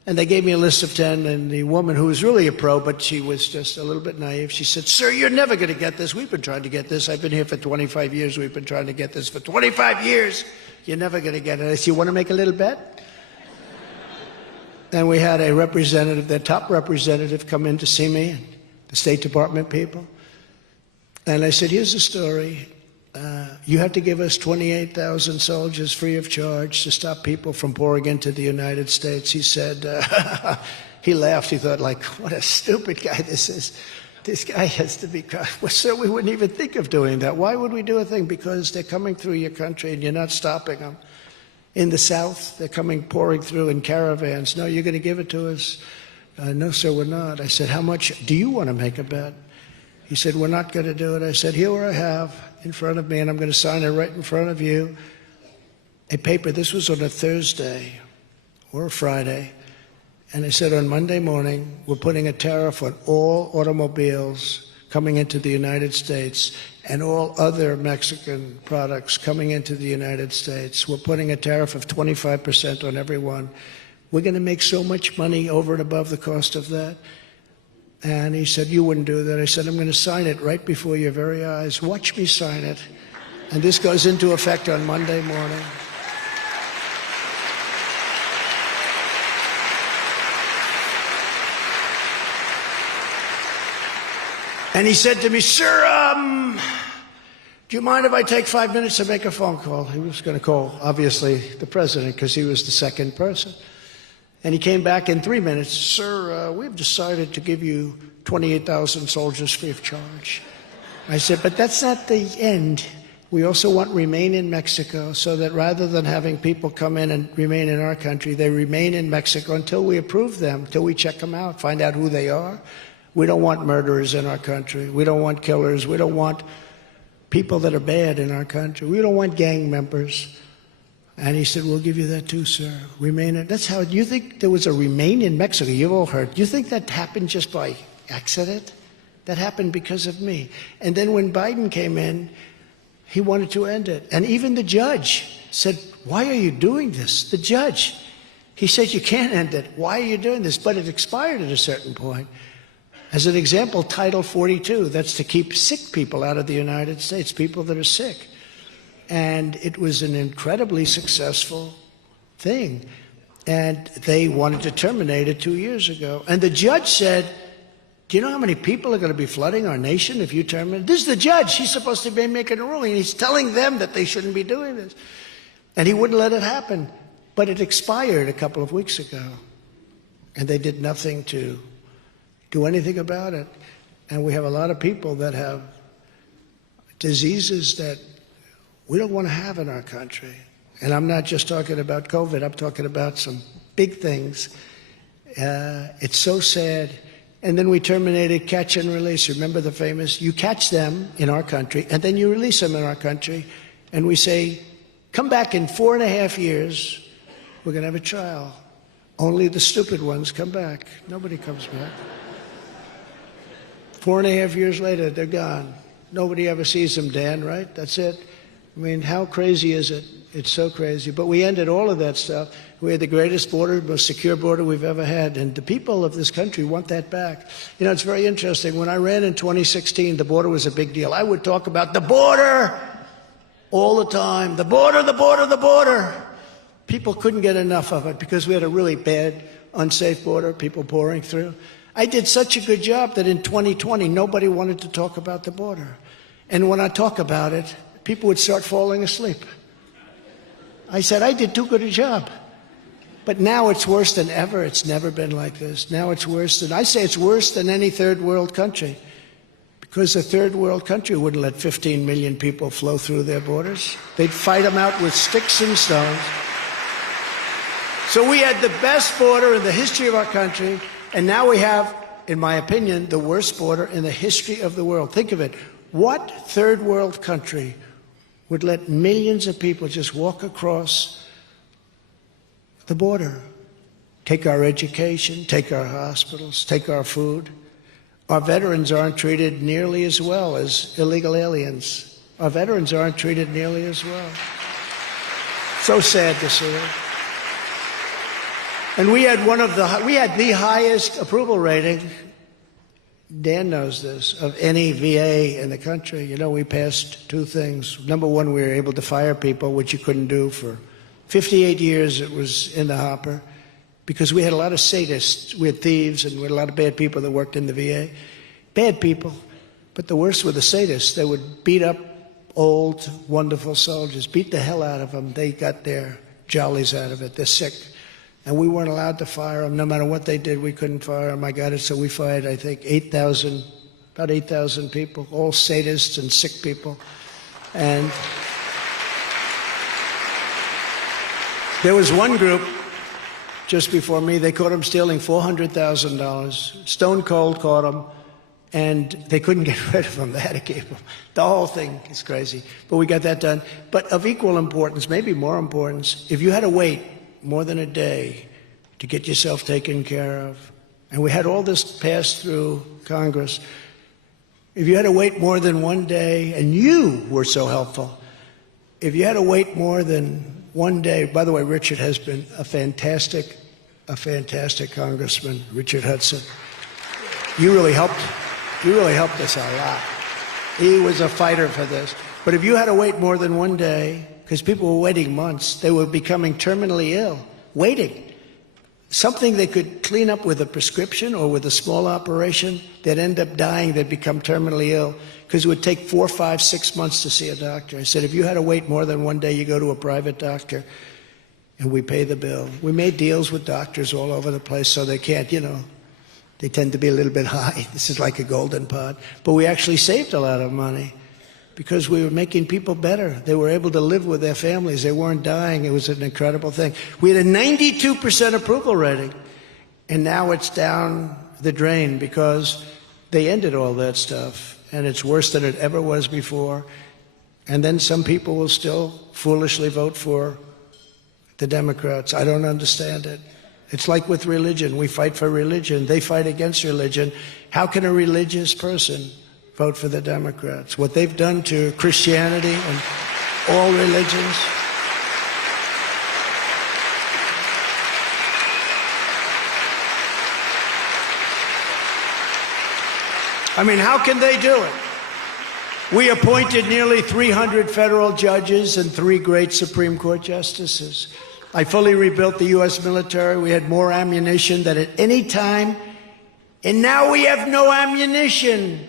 And they gave me a list of 10, and the woman, who was really a pro, but she was just a little bit naive, she said, sir, you're never going to get this. We've been trying to get this. I've been here for 25 years. We've been trying to get this for 25 years. You're never going to get it. I said, you want to make a little bet? Then we had a representative, their top representative, come in to see me, the State Department people. And I said, here's the story. You have to give us 28,000 soldiers free of charge to stop people from pouring into the United States. He said, he laughed. He thought, like, what a stupid guy this is. This guy has to be, well, sir, we wouldn't even think of doing that. Why would we do a thing? Because they're coming through your country and you're not stopping them. In the South, they're coming, pouring through in caravans. No, you're going to give it to us? No, sir, we're not. I said, how much do you want to make a bet? He said, we're not going to do it. I said, here I have in front of me, and I'm going to sign it right in front of you, a paper. This was on a Thursday or a Friday. And I said, on Monday morning, we're putting a tariff on all automobiles coming into the United States and all other Mexican products coming into the United States. We're putting a tariff of 25% on every one. We're going to make so much money over and above the cost of that. And he said, you wouldn't do that. I said, I'm going to sign it right before your very eyes. Watch me sign it. And this goes into effect on Monday morning. And he said to me, sir, do you mind if I take 5 minutes to make a phone call? He was going to call, obviously, the president, because he was the second person. And he came back in 3 minutes. Sir, we've decided to give you 28,000 soldiers free of charge. I said, but that's not the end. We also want remain in Mexico, so that rather than having people come in and remain in our country, they remain in Mexico until we approve them, until we check them out, find out who they are. We don't want murderers in our country. We don't want killers. We don't want people that are bad in our country. We don't want gang members. And he said, we'll give you that too, sir. Remain in. That's how, you think there was a remain in Mexico? You've all heard. You think that happened just by accident? That happened because of me. And then when Biden came in, he wanted to end it. And even the judge said, why are you doing this? The judge. He said, you can't end it. Why are you doing this? But it expired at a certain point. As an example, Title 42, that's to keep sick people out of the United States, people that are sick. And it was an incredibly successful thing. And they wanted to terminate it 2 years ago. And the judge said, do you know how many people are going to be flooding our nation if you terminate? This is the judge. He's supposed to be making a ruling. He's telling them that they shouldn't be doing this. And he wouldn't let it happen. But it expired a couple of weeks ago. And they did nothing to do anything about it. And we have a lot of people that have diseases that we don't want to have in our country. And I'm not just talking about COVID. I'm talking about some big things. It's so sad. And then we terminated catch and release. Remember the famous, you catch them in our country, and then you release them in our country. And we say, come back in 4.5 years. We're going to have a trial. Only the stupid ones come back. Nobody comes back. 4.5 years later, they're gone. Nobody ever sees them, Dan, right? That's it. I mean, how crazy is it? It's so crazy. But we ended all of that stuff. We had the greatest border, most secure border we've ever had. And the people of this country want that back. You know, it's very interesting. When I ran in 2016, the border was a big deal. I would talk about the border all the time. The border, the border, the border. People couldn't get enough of it because we had a really bad, unsafe border, people pouring through. I did such a good job that in 2020, nobody wanted to talk about the border. And when I talk about it, people would start falling asleep. I said, I did too good a job. But now it's worse than ever. It's never been like this. Now it's worse than, I say it's worse than any third world country. Because a third world country wouldn't let 15 million people flow through their borders. They'd fight them out with sticks and stones. So we had the best border in the history of our country. And now we have, in my opinion, the worst border in the history of the world. Think of it. What third world country would let millions of people just walk across the border? Take our education, take our hospitals, take our food. Our veterans aren't treated nearly as well as illegal aliens. Our veterans aren't treated nearly as well. So sad to see it. And we had the highest approval rating, Dan knows this, of any VA in the country. You know, we passed two things. Number one, we were able to fire people, which you couldn't do for 58 years. It was in the hopper because we had a lot of sadists. We had thieves and we had a lot of bad people that worked in the VA. Bad people, but the worst were the sadists. They would beat up old, wonderful soldiers, beat the hell out of them. They got their jollies out of it. They're sick. And we weren't allowed to fire them. No matter what they did, we couldn't fire them. I got it, so we fired, I think, about 8,000 people, all sadists and sick people. And there was one group just before me, they caught them stealing $400,000. Stone Cold caught them, and they couldn't get rid of them. They had to keep them. The whole thing is crazy. But we got that done. But of equal importance, maybe more importance, if you had to wait more than a day to get yourself taken care of, and we had all this passed through Congress, If you had to wait more than one day, and you were so helpful, if you had to wait more than one day, by the way, Richard has been a fantastic congressman, Richard Hudson. You really helped us a lot. He was a fighter for this. But if you had to wait more than one day, because people were waiting months, they were becoming terminally ill, waiting. Something they could clean up with a prescription or with a small operation, they'd end up dying, they'd become terminally ill, because it would take 4, 5, 6 months to see a doctor. I said, if you had to wait more than one day, you go to a private doctor, and we pay the bill. We made deals with doctors all over the place so they can't, they tend to be a little bit high. This is like a golden pot. But we actually saved a lot of money because we were making people better. They were able to live with their families. They weren't dying. It was an incredible thing. We had a 92% approval rating, and now it's down the drain because they ended all that stuff, and it's worse than it ever was before. And then some people will still foolishly vote for the Democrats. I don't understand it. It's like with religion. We fight for religion. They fight against religion. How can a religious person vote for the Democrats? What they've done to Christianity and all religions. I mean, how can they do it? We appointed nearly 300 federal judges and 3 great Supreme Court justices. I fully rebuilt the U.S. military. We had more ammunition than at any time, and now we have no ammunition.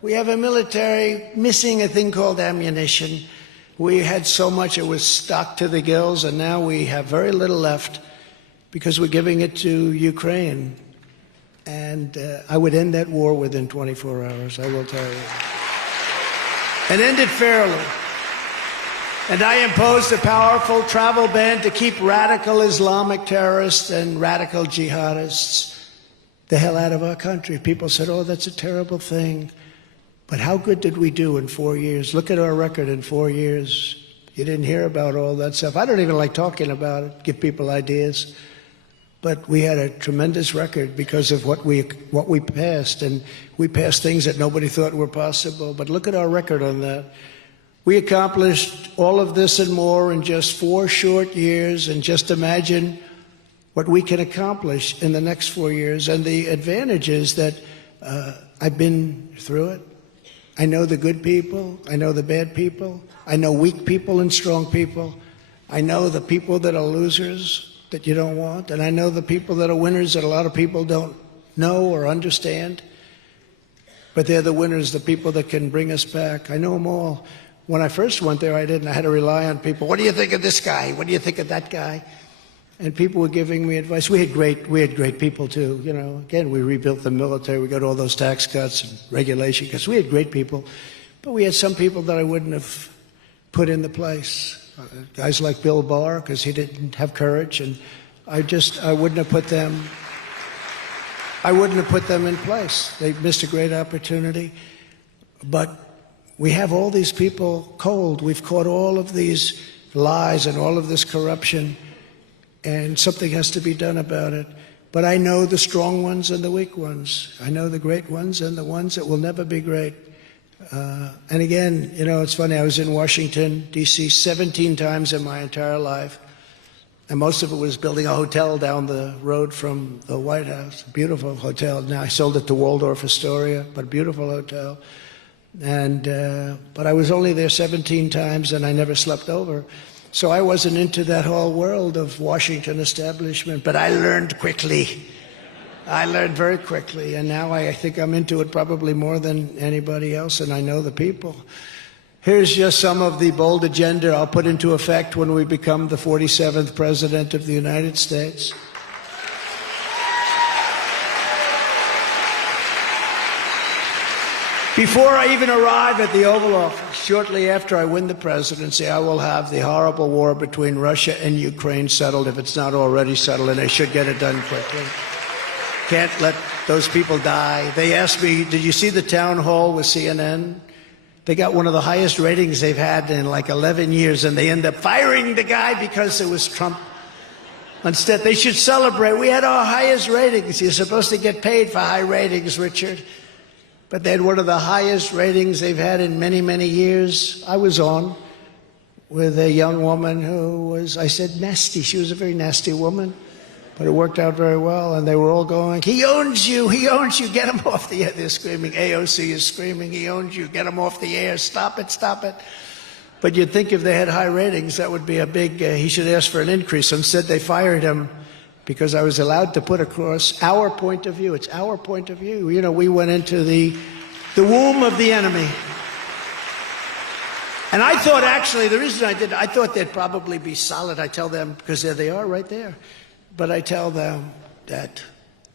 We have a military missing a thing called ammunition. We had so much it was stocked to the gills, and now we have very little left because we're giving it to Ukraine. And I would end that war within 24 hours, I will tell you. And end it fairly. And I imposed a powerful travel ban to keep radical Islamic terrorists and radical jihadists the hell out of our country. People said, oh, that's a terrible thing. But how good did we do in 4 years? Look at our record in 4 years. You didn't hear about all that stuff. I don't even like talking about it, give people ideas. But we had a tremendous record because of what we passed. And we passed things that nobody thought were possible. But look at our record on that. We accomplished all of this and more in just 4 short years, and just imagine what we can accomplish in the next 4 years. And the advantage is that I've been through it. I know the good people. I know the bad people. I know weak people and strong people. I know the people that are losers that you don't want. And I know the people that are winners that a lot of people don't know or understand. But they're the winners, the people that can bring us back. I know them all. When I first went there, I didn't. I had to rely on people. What do you think of this guy? What do you think of that guy? And people were giving me advice. We had great people too. Again, we rebuilt the military. We got all those tax cuts and regulation because we had great people. But we had some people that I wouldn't have put in the place. Guys like Bill Barr, because he didn't have courage, and I wouldn't have put them. I wouldn't have put them in place. They missed a great opportunity. But we have all these people cold. We've caught all of these lies and all of this corruption, and something has to be done about it. But I know the strong ones and the weak ones. I know the great ones and the ones that will never be great. And again, it's funny, I was in Washington, D.C. 17 times in my entire life, and most of it was building a hotel down the road from the White House, a beautiful hotel. Now I sold it to Waldorf Astoria, but a beautiful hotel. But I was only there 17 times, and I never slept over. So I wasn't into that whole world of Washington establishment, but I learned quickly. I learned very quickly, and now I think I'm into it probably more than anybody else, and I know the people. Here's just some of the bold agenda I'll put into effect when we become the 47th President of the United States. Before I even arrive at the Oval Office, shortly after I win the presidency, I will have the horrible war between Russia and Ukraine settled, if it's not already settled, and they should get it done quickly. Can't let those people die. They asked me, did you see the town hall with CNN? They got one of the highest ratings they've had in like 11 years, and they end up firing the guy because it was Trump. Instead, they should celebrate. We had our highest ratings. You're supposed to get paid for high ratings, Richard. but they had one of the highest ratings they've had in many, many years. I was on with a young woman who was, I said, nasty. She was a very nasty woman, but it worked out very well. And they were all going, he owns you, get him off the air. They're screaming, AOC is screaming, he owns you, get him off the air, stop it, stop it. But you'd think if they had high ratings, that would be a big, he should ask for an increase. Instead, they fired him because I was allowed to put across our point of view. It's our point of view. You know, we went into the womb of the enemy. And I thought, actually, the reason I did, I thought they'd probably be solid. I tell them, because there they are right there. But I tell them that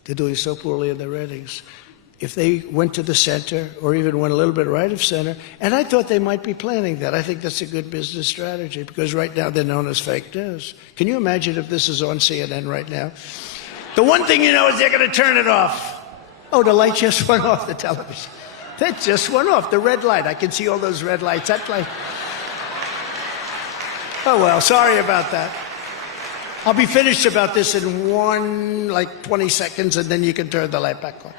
they're doing so poorly in their ratings. If they went to the center or even went a little bit right of center, and I thought they might be planning that. I think that's a good business strategy because right now they're known as fake news. Can you imagine if this is on CNN right now? The one thing you know is they're going to turn it off. Oh, the light just went off, the television. That just went off, the red light. I can see all those red lights. That light. Oh, well, sorry about that. I'll be finished about this in 20 seconds, and then you can turn the light back on.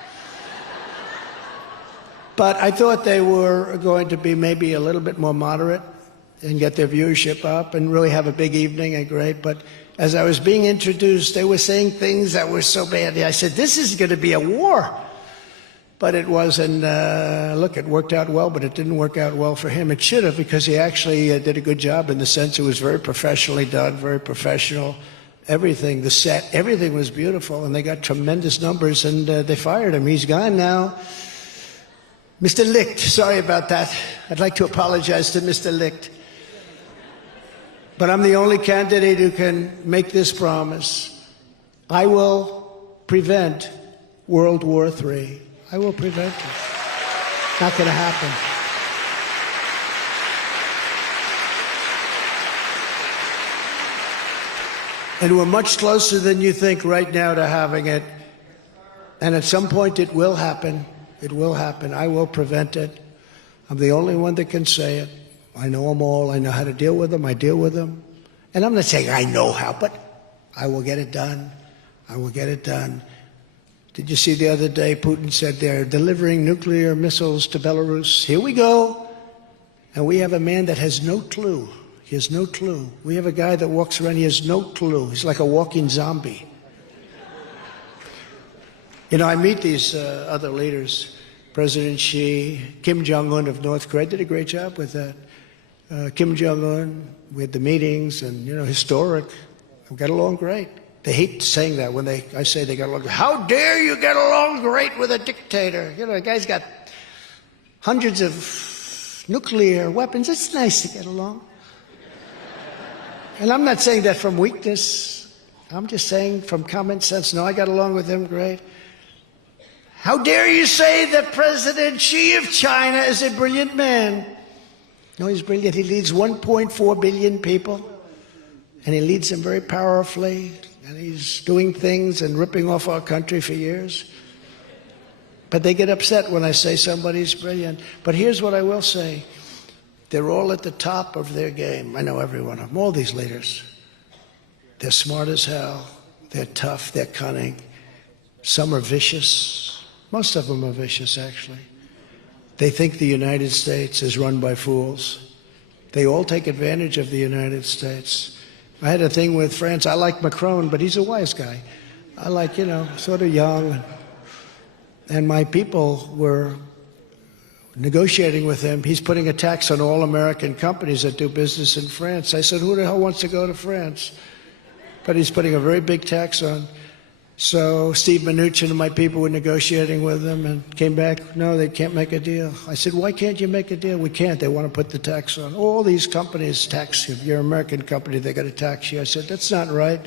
But I thought they were going to be maybe a little bit more moderate and get their viewership up and really have a big evening and great. But as I was being introduced, they were saying things that were so bad. I said, this is going to be a war. But it wasn't, look, it worked out well, but it didn't work out well for him. It should have, because he actually did a good job in the sense it was very professionally done, very professional. Everything, the set, everything was beautiful, and they got tremendous numbers, and they fired him. He's gone now. Mr. Licht, sorry about that. I'd like to apologize to Mr. Licht. But I'm the only candidate who can make this promise. I will prevent World War III. I will prevent it. Not going to happen. And we're much closer than you think right now to having it. And at some point it will happen. It will happen. I will prevent it. I'm the only one that can say it. I know them all. I know how to deal with them. I deal with them. And I'm not saying I know how, but I will get it done. I will get it done. Did you see the other day Putin said they're delivering nuclear missiles to Belarus? Here we go. And we have a man that has no clue. He has no clue. We have a guy that walks around, he has no clue. He's like a walking zombie. You know, I meet these other leaders, President Xi, Kim Jong-un of North Korea, did a great job with that. Kim Jong-un, we had the meetings and, you know, historic. We got along great. They hate saying that when I say they got along. How dare you get along great with a dictator? You know, the guy's got hundreds of nuclear weapons. It's nice to get along. And I'm not saying that from weakness. I'm just saying from common sense. No, I got along with him great. How dare you say that President Xi of China is a brilliant man? No, he's brilliant. He leads 1.4 billion people, and he leads them very powerfully, and he's doing things and ripping off our country for years. But they get upset when I say somebody's brilliant. But here's what I will say. They're all at the top of their game. I know every one of them, all these leaders. They're smart as hell. They're tough. They're cunning. Some are vicious. Most of them are vicious, actually. They think the United States is run by fools. They all take advantage of the United States. I had a thing with France. I like Macron, but he's a wise guy. I like, you know, sort of young. And my people were negotiating with him. He's putting a tax on all American companies that do business in France. I said, who the hell wants to go to France? But he's putting a very big tax on. So Steve Mnuchin and my people were negotiating with them and came back, no, they can't make a deal. I said, why can't you make a deal? We can't. They want to put the tax on. All these companies tax you. If you're an American company, they got to tax you. I said, that's not right.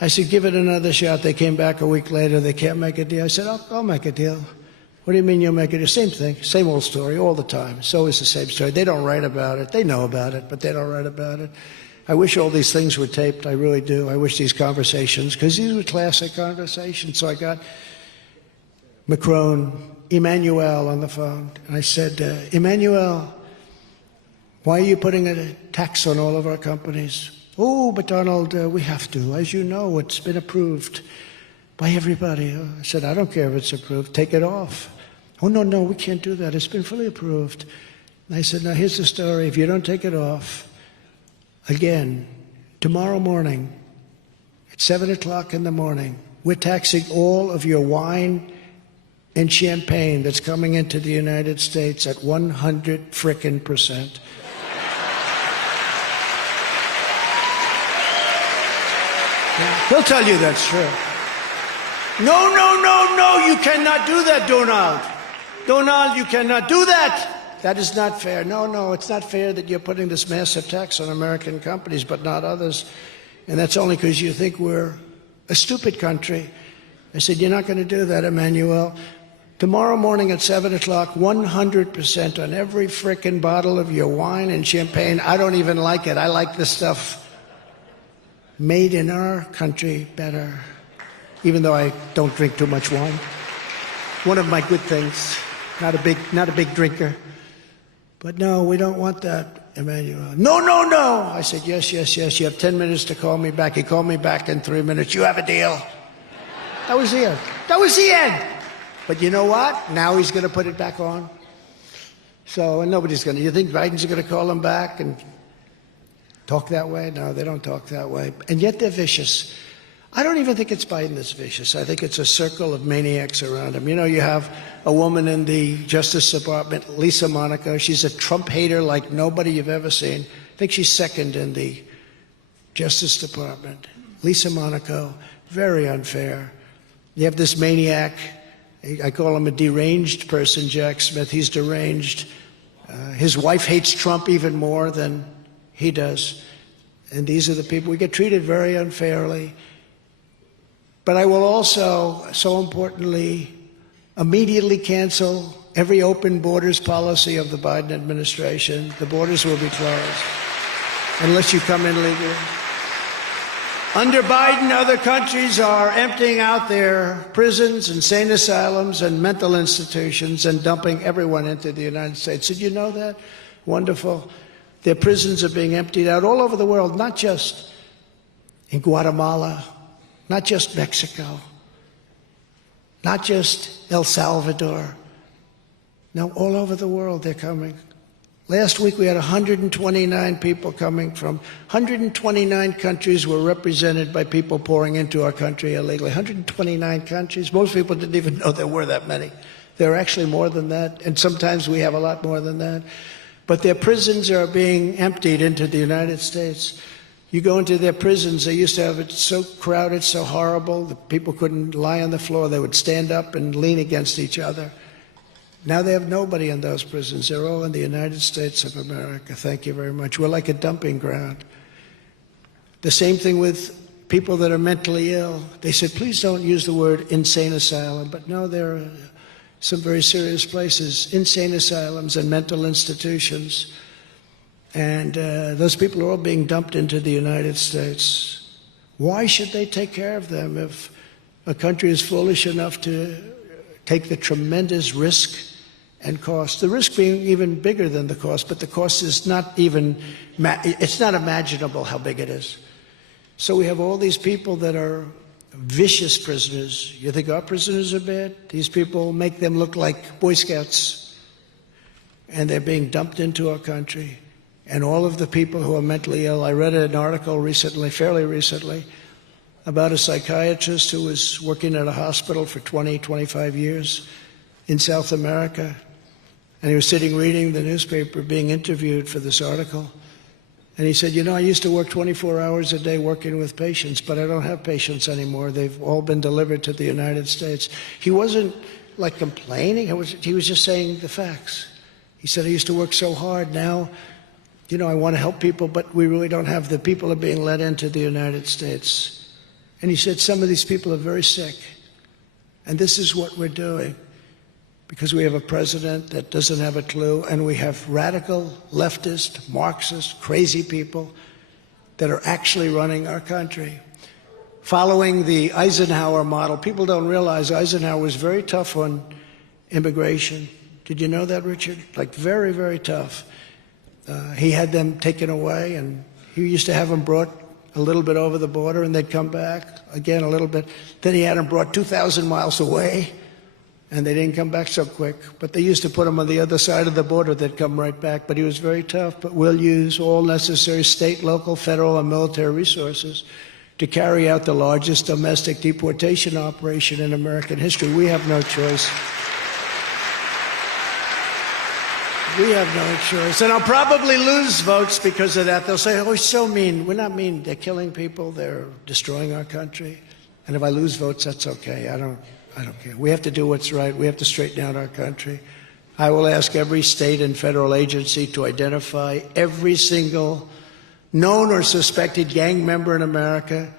I said, give it another shot. They came back a week later. They can't make a deal. I said, I'll make a deal. What do you mean you'll make a deal? Same thing, same old story all the time. It's always the same story. They don't write about it. They know about it, but they don't write about it. I wish all these things were taped. I really do. I wish these conversations, because these were classic conversations. So I got Macron, Emmanuel on the phone. And I said, Emmanuel, why are you putting a tax on all of our companies? Oh, but Donald, we have to. As you know, it's been approved by everybody. I said, I don't care if it's approved. Take it off. Oh, no, no, we can't do that. It's been fully approved. And I said, now here's the story. If you don't take it off, again, tomorrow morning, at 7 o'clock in the morning, we're taxing all of your wine and champagne that's coming into the United States at 100%. He'll tell you that's true. No, no, no, no, you cannot do that, Donald. Donald, you cannot do that. That is not fair. No, no, it's not fair that you're putting this massive tax on American companies, but not others. And that's only because you think we're a stupid country. I said, you're not going to do that, Emmanuel. Tomorrow morning at 7 o'clock, 100% on every frickin' bottle of your wine and champagne. I don't even like it. I like the stuff made in our country better, even though I don't drink too much wine. One of my good things. Not a big drinker. But no, we don't want that, Emmanuel. No, no, no. I said, yes, yes, yes. You have 10 minutes to call me back. He called me back in 3 minutes. You have a deal. That was the end. That was the end. But you know what? Now he's going to put it back on. So, and nobody's going to. You think Biden's going to call him back and talk that way? No, they don't talk that way. And yet they're vicious. I don't even think it's Biden that's vicious. I think it's a circle of maniacs around him. You know, you have a woman in the Justice Department, Lisa Monaco. She's a Trump hater like nobody you've ever seen. I think she's second in the Justice Department. Lisa Monaco, very unfair. You have this maniac. I call him a deranged person, Jack Smith. He's deranged. His wife hates Trump even more than he does. And these are the people. We get treated very unfairly. But I will also, so importantly, immediately cancel every open borders policy of the Biden administration. The borders will be closed unless you come in legally. Under Biden, other countries are emptying out their prisons, insane asylums, and mental institutions and dumping everyone into the United States. Did you know that? Wonderful. Their prisons are being emptied out all over the world, not just in Guatemala, not just Mexico, not just El Salvador. No, all over the world they're coming. Last week we had 129 people coming from 129 countries were represented by people pouring into our country illegally. 129 countries. Most people didn't even know there were that many. There are actually more than that, and sometimes we have a lot more than that. But their prisons are being emptied into the United States. You go into their prisons, they used to have it so crowded, so horrible, that people couldn't lie on the floor. They would stand up and lean against each other. Now they have nobody in those prisons. They're all in the United States of America. Thank you very much. We're like a dumping ground. The same thing with people that are mentally ill. They said, please don't use the word insane asylum. But no, there are some very serious places, insane asylums and mental institutions. And those people are all being dumped into the United States. Why should they take care of them if a country is foolish enough to take the tremendous risk and cost? The risk being even bigger than the cost, but the cost is not even, it's not imaginable how big it is. So we have all these people that are vicious prisoners. You think our prisoners are bad? These people make them look like Boy Scouts. And they're being dumped into our country. And all of the people who are mentally ill. I read an article recently, fairly recently, about a psychiatrist who was working at a hospital for 20, 25 years in South America. And he was sitting reading the newspaper, being interviewed for this article. And he said, you know, I used to work 24 hours a day working with patients, but I don't have patients anymore. They've all been delivered to the United States. He wasn't like complaining. He was just saying the facts. He said, I used to work so hard. Now, you know, I want to help people, but we really don't have. The people are being let into the United States. And he said, some of these people are very sick. And this is what we're doing. Because we have a president that doesn't have a clue, and we have radical, leftist, Marxist, crazy people that are actually running our country. Following the Eisenhower model, people don't realize Eisenhower was very tough on immigration. Did you know that, Richard? Like very, very tough. He had them taken away, and he used to have them brought a little bit over the border, and they'd come back again a little bit. Then he had them brought 2,000 miles away, and they didn't come back so quick. But they used to put him on the other side of the border. They'd come right back. But he was very tough. But we'll use all necessary state, local, federal, and military resources to carry out the largest domestic deportation operation in American history. We have no choice. We have no choice. And I'll probably lose votes because of that. They'll say, oh, he's so mean. We're not mean. They're killing people. They're destroying our country. And if I lose votes, that's okay. I don't care. We have to do what's right. We have to straighten out our country. I will ask every state and federal agency to identify every single known or suspected gang member in America,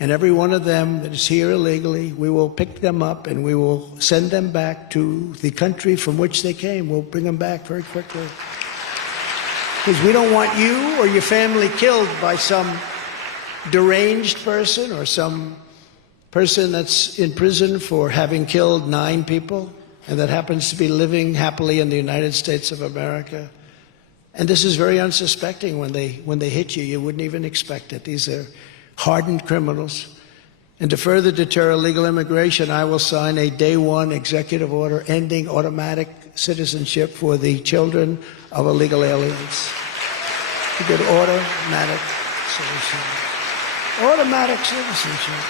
and every one of them that is here illegally, we will pick them up and we will send them back to the country from which they came. We'll bring them back very quickly. Because we don't want you or your family killed by some deranged person or some person that's in prison for having killed 9 people and that happens to be living happily in the United States of America. And this is very unsuspecting. When they hit you, you wouldn't even expect it. These are hardened criminals. And to further deter illegal immigration, I will sign a day one executive order ending automatic citizenship for the children of illegal aliens. A good automatic citizenship. Automatic citizenship.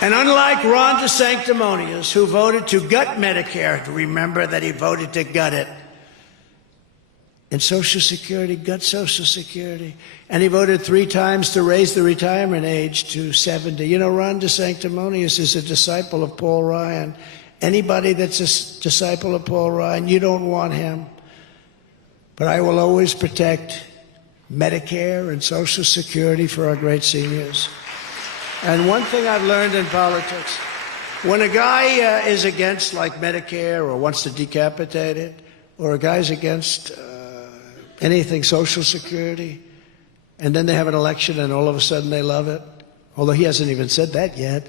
And unlike Ron DeSanctimonious, who voted to gut Medicare, remember that he voted to gut it. And Social Security, gut Social Security. And he voted 3 times to raise the retirement age to 70. You know, Ron DeSanctimonious is a disciple of Paul Ryan. Anybody that's a disciple of Paul Ryan, you don't want him. But I will always protect Medicare and Social Security for our great seniors. And one thing I've learned in politics, when a guy is against, like, Medicare or wants to decapitate it, or a guy's against anything Social Security, and then they have an election and all of a sudden they love it, although he hasn't even said that yet.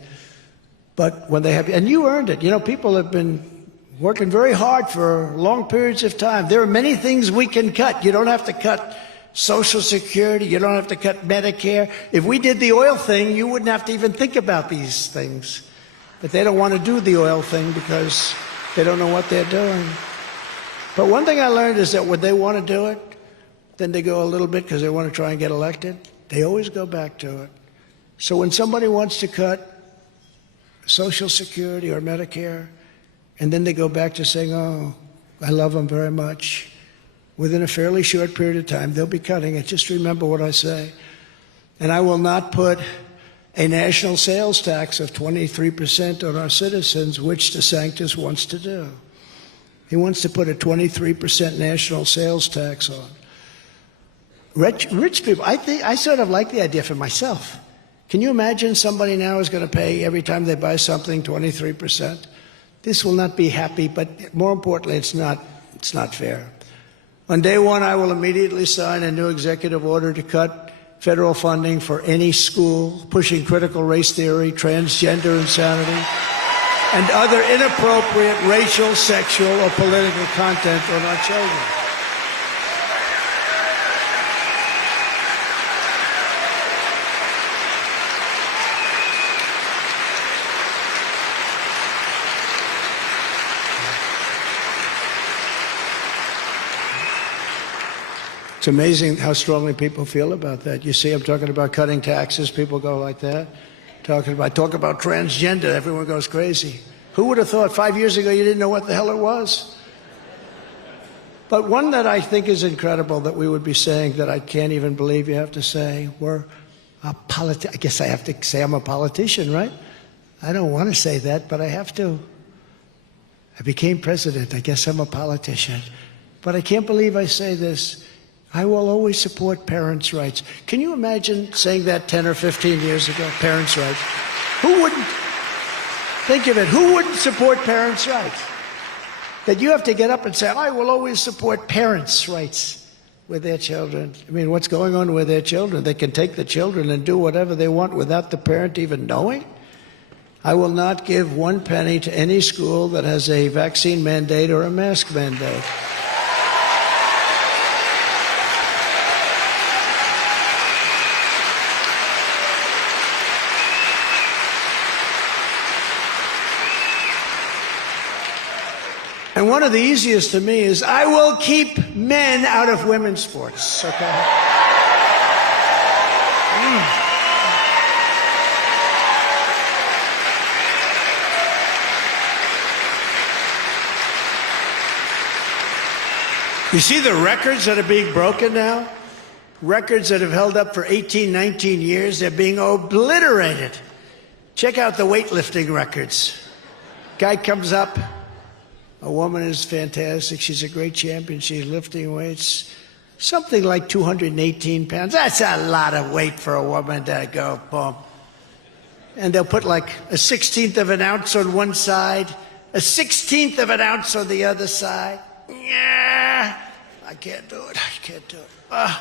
But when they have, and you earned it. You know, people have been working very hard for long periods of time. There are many things we can cut. You don't have to cut Social Security. You don't have to cut Medicare. If we did the oil thing, you wouldn't have to even think about these things. But they don't want to do the oil thing because they don't know what they're doing. But one thing I learned is that when they want to do it, then they go a little bit because they want to try and get elected. They always go back to it. So when somebody wants to cut Social Security or Medicare, and then they go back to saying, oh, I love them very much, within a fairly short period of time, they'll be cutting it. Just remember what I say. And I will not put a national sales tax of 23% on our citizens, which DeSantis wants to do. He wants to put a 23% national sales tax on. Rich people, I sort of like the idea for myself. Can you imagine somebody now is going to pay every time they buy something 23%? This will not be happy, but more importantly, it's not fair. On day one, I will immediately sign a new executive order to cut federal funding for any school pushing critical race theory, transgender insanity, and other inappropriate racial, sexual, or political content on our children. It's amazing how strongly people feel about that. You see, I'm talking about cutting taxes. People go like that. Talk about transgender. Everyone goes crazy. Who would have thought 5 years ago you didn't know what the hell it was? But one that I think is incredible that we would be saying that I can't even believe you have to say, I guess I have to say I'm a politician, right? I don't want to say that, but I have to. I became president. I guess I'm a politician. But I can't believe I say this. I will always support parents' rights. Can you imagine saying that 10 or 15 years ago? Parents' rights. Who wouldn't? Think of it. Who wouldn't support parents' rights? That you have to get up and say, I will always support parents' rights with their children. I mean, what's going on with their children? They can take the children and do whatever they want without the parent even knowing? I will not give 1 penny to any school that has a vaccine mandate or a mask mandate. one of the easiest to me is I will keep men out of women's sports, okay? You see the records that are being broken now? Records that have held up for 18, 19 years, they're being obliterated. Check out the weightlifting records. Guy comes up, a woman is fantastic, she's a great champion, she's lifting weights, something like 218 pounds. That's a lot of weight for a woman to go, boom. And they'll put like a 1/16 of an ounce on one side, a 1/16 of an ounce on the other side. Yeah, I can't do it, I can't do it.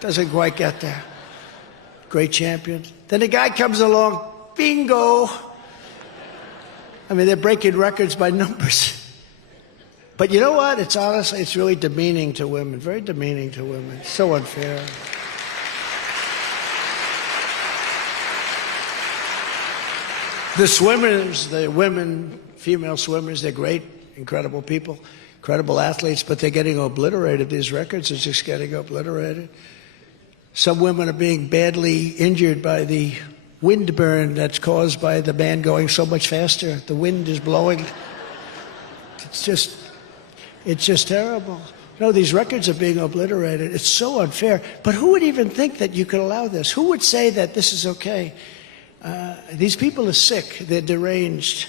Doesn't quite get there. Great champion. Then a guy comes along, bingo. I mean, they're breaking records by numbers. But you know what? It's honestly, it's really demeaning to women, very demeaning to women. So unfair. The swimmers, the women, female swimmers, they're great, incredible people, incredible athletes, but they're getting obliterated. These records are just getting obliterated. Some women are being badly injured by the wind burn that's caused by the man going so much faster. The wind is blowing. It's just terrible. No, these records are being obliterated. It's so unfair. But who would even think that you could allow this? Who would say that this is okay? These people are sick. They're deranged.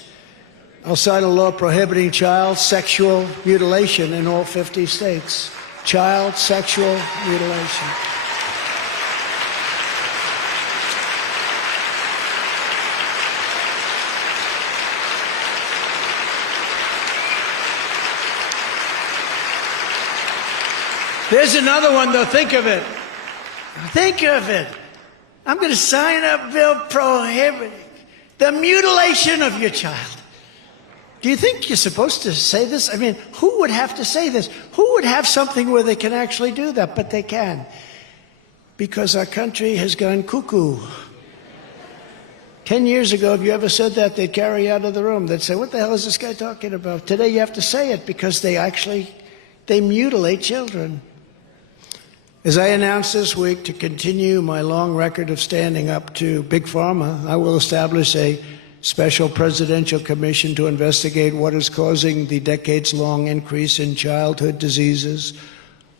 I'll sign a law prohibiting child sexual mutilation in all 50 states. Child sexual mutilation. There's another one, though. Think of it. Think of it. I'm going to sign a bill prohibiting the mutilation of your child. Do you think you're supposed to say this? I mean, who would have to say this? Who would have something where they can actually do that? But they can. Because our country has gone cuckoo. 10 years ago, if you ever said that, they'd carry you out of the room. They'd say, what the hell is this guy talking about? Today, you have to say it because they mutilate children. As I announced this week, to continue my long record of standing up to Big Pharma, I will establish a special presidential commission to investigate what is causing the decades-long increase in childhood diseases,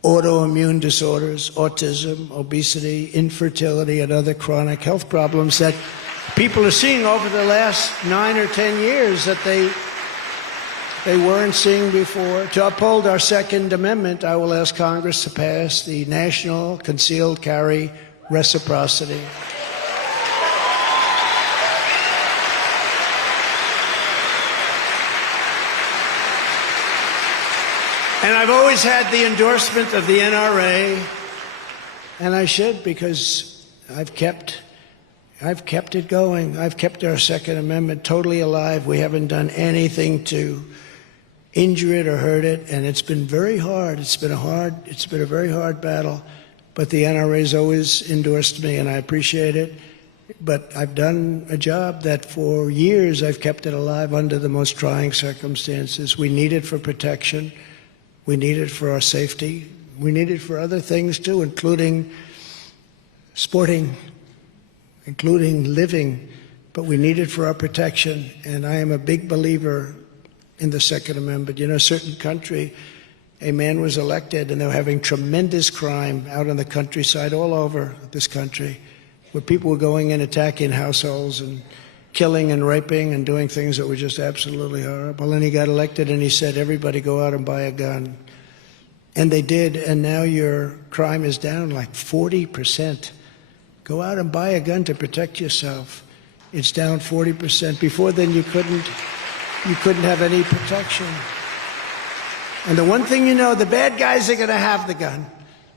autoimmune disorders, autism, obesity, infertility, and other chronic health problems that people are seeing over the last 9 or 10 years that they weren't seeing before. To uphold our Second Amendment, I will ask Congress to pass the National Concealed Carry Reciprocity. And I've always had the endorsement of the NRA, and I should, because I've kept it going. I've kept our Second Amendment totally alive. We haven't done anything to injure it or hurt it, and it's been very hard. It's been a very hard battle, but the NRA's always endorsed me, and I appreciate it. But I've done a job that for years I've kept it alive under the most trying circumstances. We need it for protection. We need it for our safety. We need it for other things too, including sporting, including living, but we need it for our protection. And I am a big believer in the Second Amendment. You know, a certain country, a man was elected and they were having tremendous crime out in the countryside all over this country, where people were going in, attacking households and killing and raping and doing things that were just absolutely horrible. And he got elected and he said, everybody go out and buy a gun. And they did, and now your crime is down like 40%. Go out and buy a gun to protect yourself. It's down 40%. Before then, you couldn't have any protection. And the one thing you know, the bad guys are going to have the gun.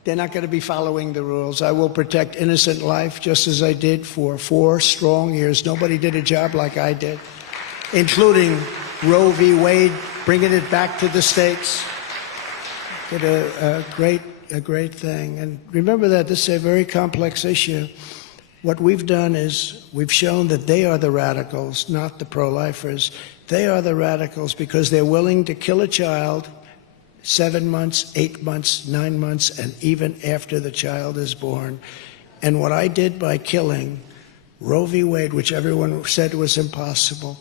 They're not going to be following the rules. I will protect innocent life just as I did for 4 strong years. Nobody did a job like I did, including Roe v. Wade, bringing it back to the states. Did a great thing. And remember that this is a very complex issue. what we've done is we've shown that they are the radicals, not the pro-lifers. They are the radicals because they're willing to kill a child 7 months, 8 months, 9 months, and even after the child is born. And what I did by killing Roe v. Wade, which everyone said was impossible,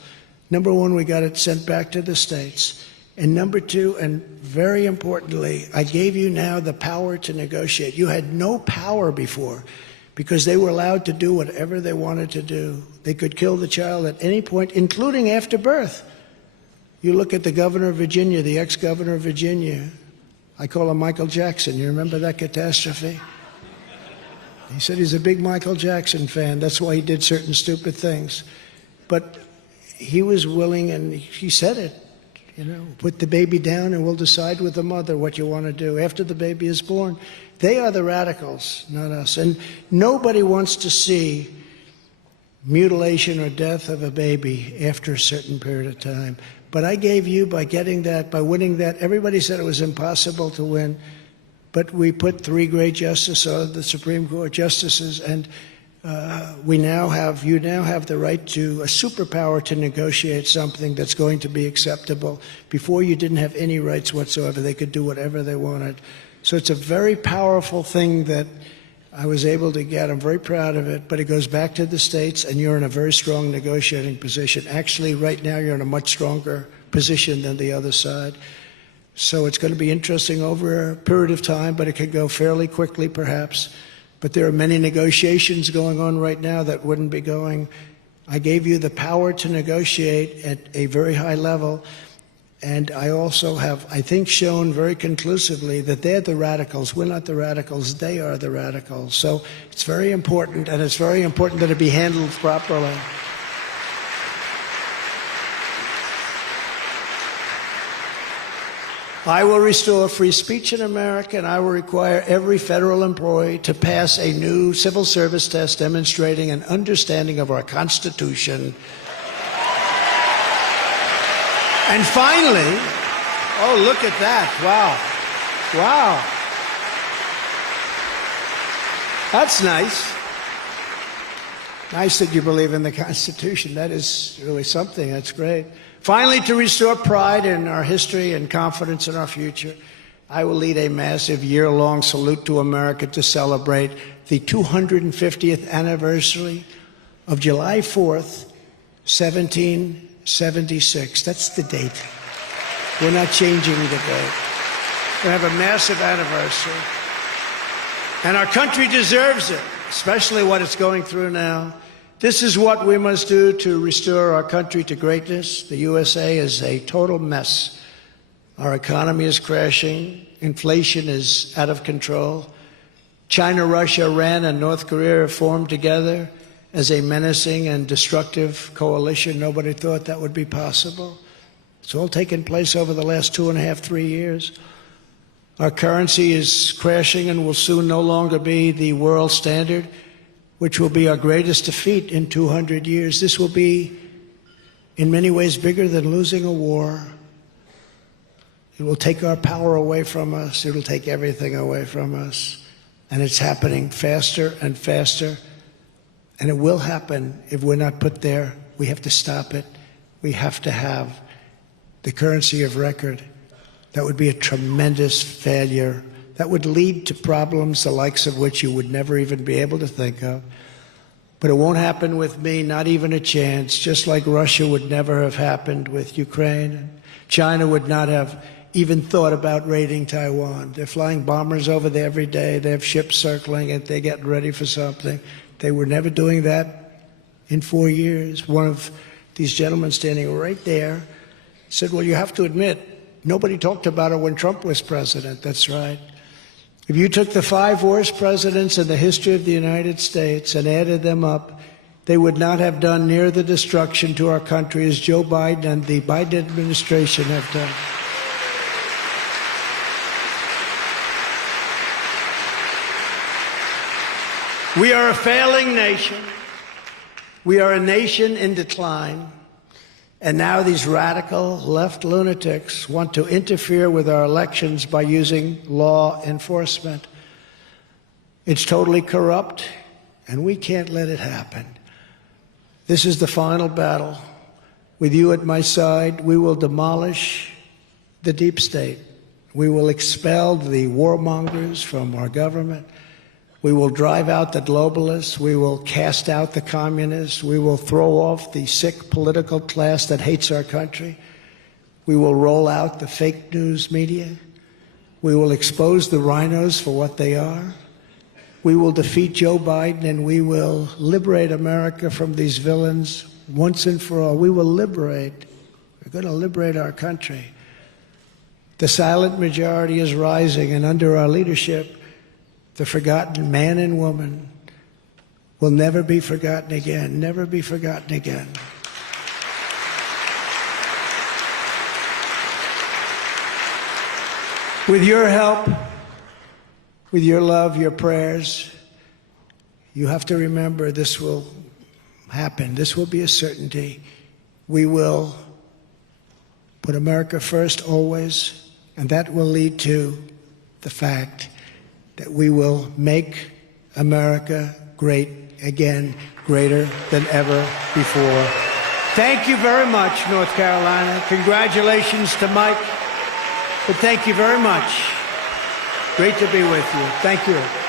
number one, we got it sent back to the states. And number two, and very importantly, I gave you now the power to negotiate. You had no power before because they were allowed to do whatever they wanted to do. They could kill the child at any point, including after birth. You look at the governor of Virginia, the ex-governor of Virginia. I call him Michael Jackson. You remember that catastrophe? He said he's a big Michael Jackson fan. That's why he did certain stupid things. But he was willing, and he said it, you know, put the baby down and we'll decide with the mother what you want to do after the baby is born. They are the radicals, not us. And nobody wants to see mutilation or death of a baby after a certain period of time. But I gave you, by getting that, by winning that, everybody said it was impossible to win. But we put 3 great justices on the Supreme Court justices, and you now have the right to a superpower to negotiate something that's going to be acceptable. Before, you didn't have any rights whatsoever. They could do whatever they wanted. So it's a very powerful thing that I was able to get. I'm very proud of it, but it goes back to the states, and you're in a very strong negotiating position. Actually, right now, you're in a much stronger position than the other side. So it's going to be interesting over a period of time, but it could go fairly quickly, perhaps. But there are many negotiations going on right now that wouldn't be going. I gave you the power to negotiate at a very high level. And I also have, I think, shown very conclusively that they're the radicals. We're not the radicals. They are the radicals. So it's very important, and it's very important that it be handled properly. I will restore free speech in America, and I will require every federal employee to pass a new civil service test demonstrating an understanding of our Constitution. And finally, oh, look at that. Wow. Wow. That's nice. Nice that you believe in the Constitution. That is really something. That's great. Finally, to restore pride in our history and confidence in our future, I will lead a massive year-long salute to America to celebrate the 250th anniversary of July 4th, 1776. That's the date. We're not changing the date. We have a massive anniversary. And our country deserves it, especially what it's going through now. This is what we must do to restore our country to greatness. The USA is a total mess. Our economy is crashing. Inflation is out of control. China, Russia, Iran, and North Korea have formed together as a menacing and destructive coalition. Nobody thought that would be possible. It's all taken place over the last 2.5, 3 years. Our currency is crashing and will soon no longer be the world standard, which will be our greatest defeat in 200 years. This will be, in many ways, bigger than losing a war. It will take our power away from us. It will take everything away from us. And it's happening faster and faster. And it will happen if we're not put there. We have to stop it. We have to have the currency of record. That would be a tremendous failure. That would lead to problems the likes of which you would never even be able to think of. But it won't happen with me, not even a chance, just like Russia would never have happened with Ukraine. China would not have even thought about raiding Taiwan. They're flying bombers over there every day. They have ships circling it. They're getting ready for something. They were never doing that in 4 years. One of these gentlemen standing right there said, well, you have to admit, nobody talked about it when Trump was president. That's right. If you took the 5 worst presidents in the history of the United States and added them up, they would not have done near the destruction to our country as Joe Biden and the Biden administration have done. We are a failing nation. We are a nation in decline. And now these radical left lunatics want to interfere with our elections by using law enforcement. It's totally corrupt. and we can't let it happen. This is the final battle. With you at my side, we will demolish the deep state. We will expel the warmongers from our government. We will drive out the globalists. We will cast out the communists. We will throw off the sick political class that hates our country. We will roll out the fake news media. We will expose the rhinos for what they are. We will defeat Joe Biden, and we will liberate America from these villains once and for all. We will liberate. We're going to liberate our country. The silent majority is rising, and under our leadership, the forgotten man and woman will never be forgotten again, never be forgotten again. With your help, with your love, your prayers, you have to remember this will happen. This will be a certainty. We will put America first always, and that will lead to the fact that we will make America great again, greater than ever before. Thank you very much, North Carolina. Congratulations to Mike. But thank you very much. Great to be with you. Thank you.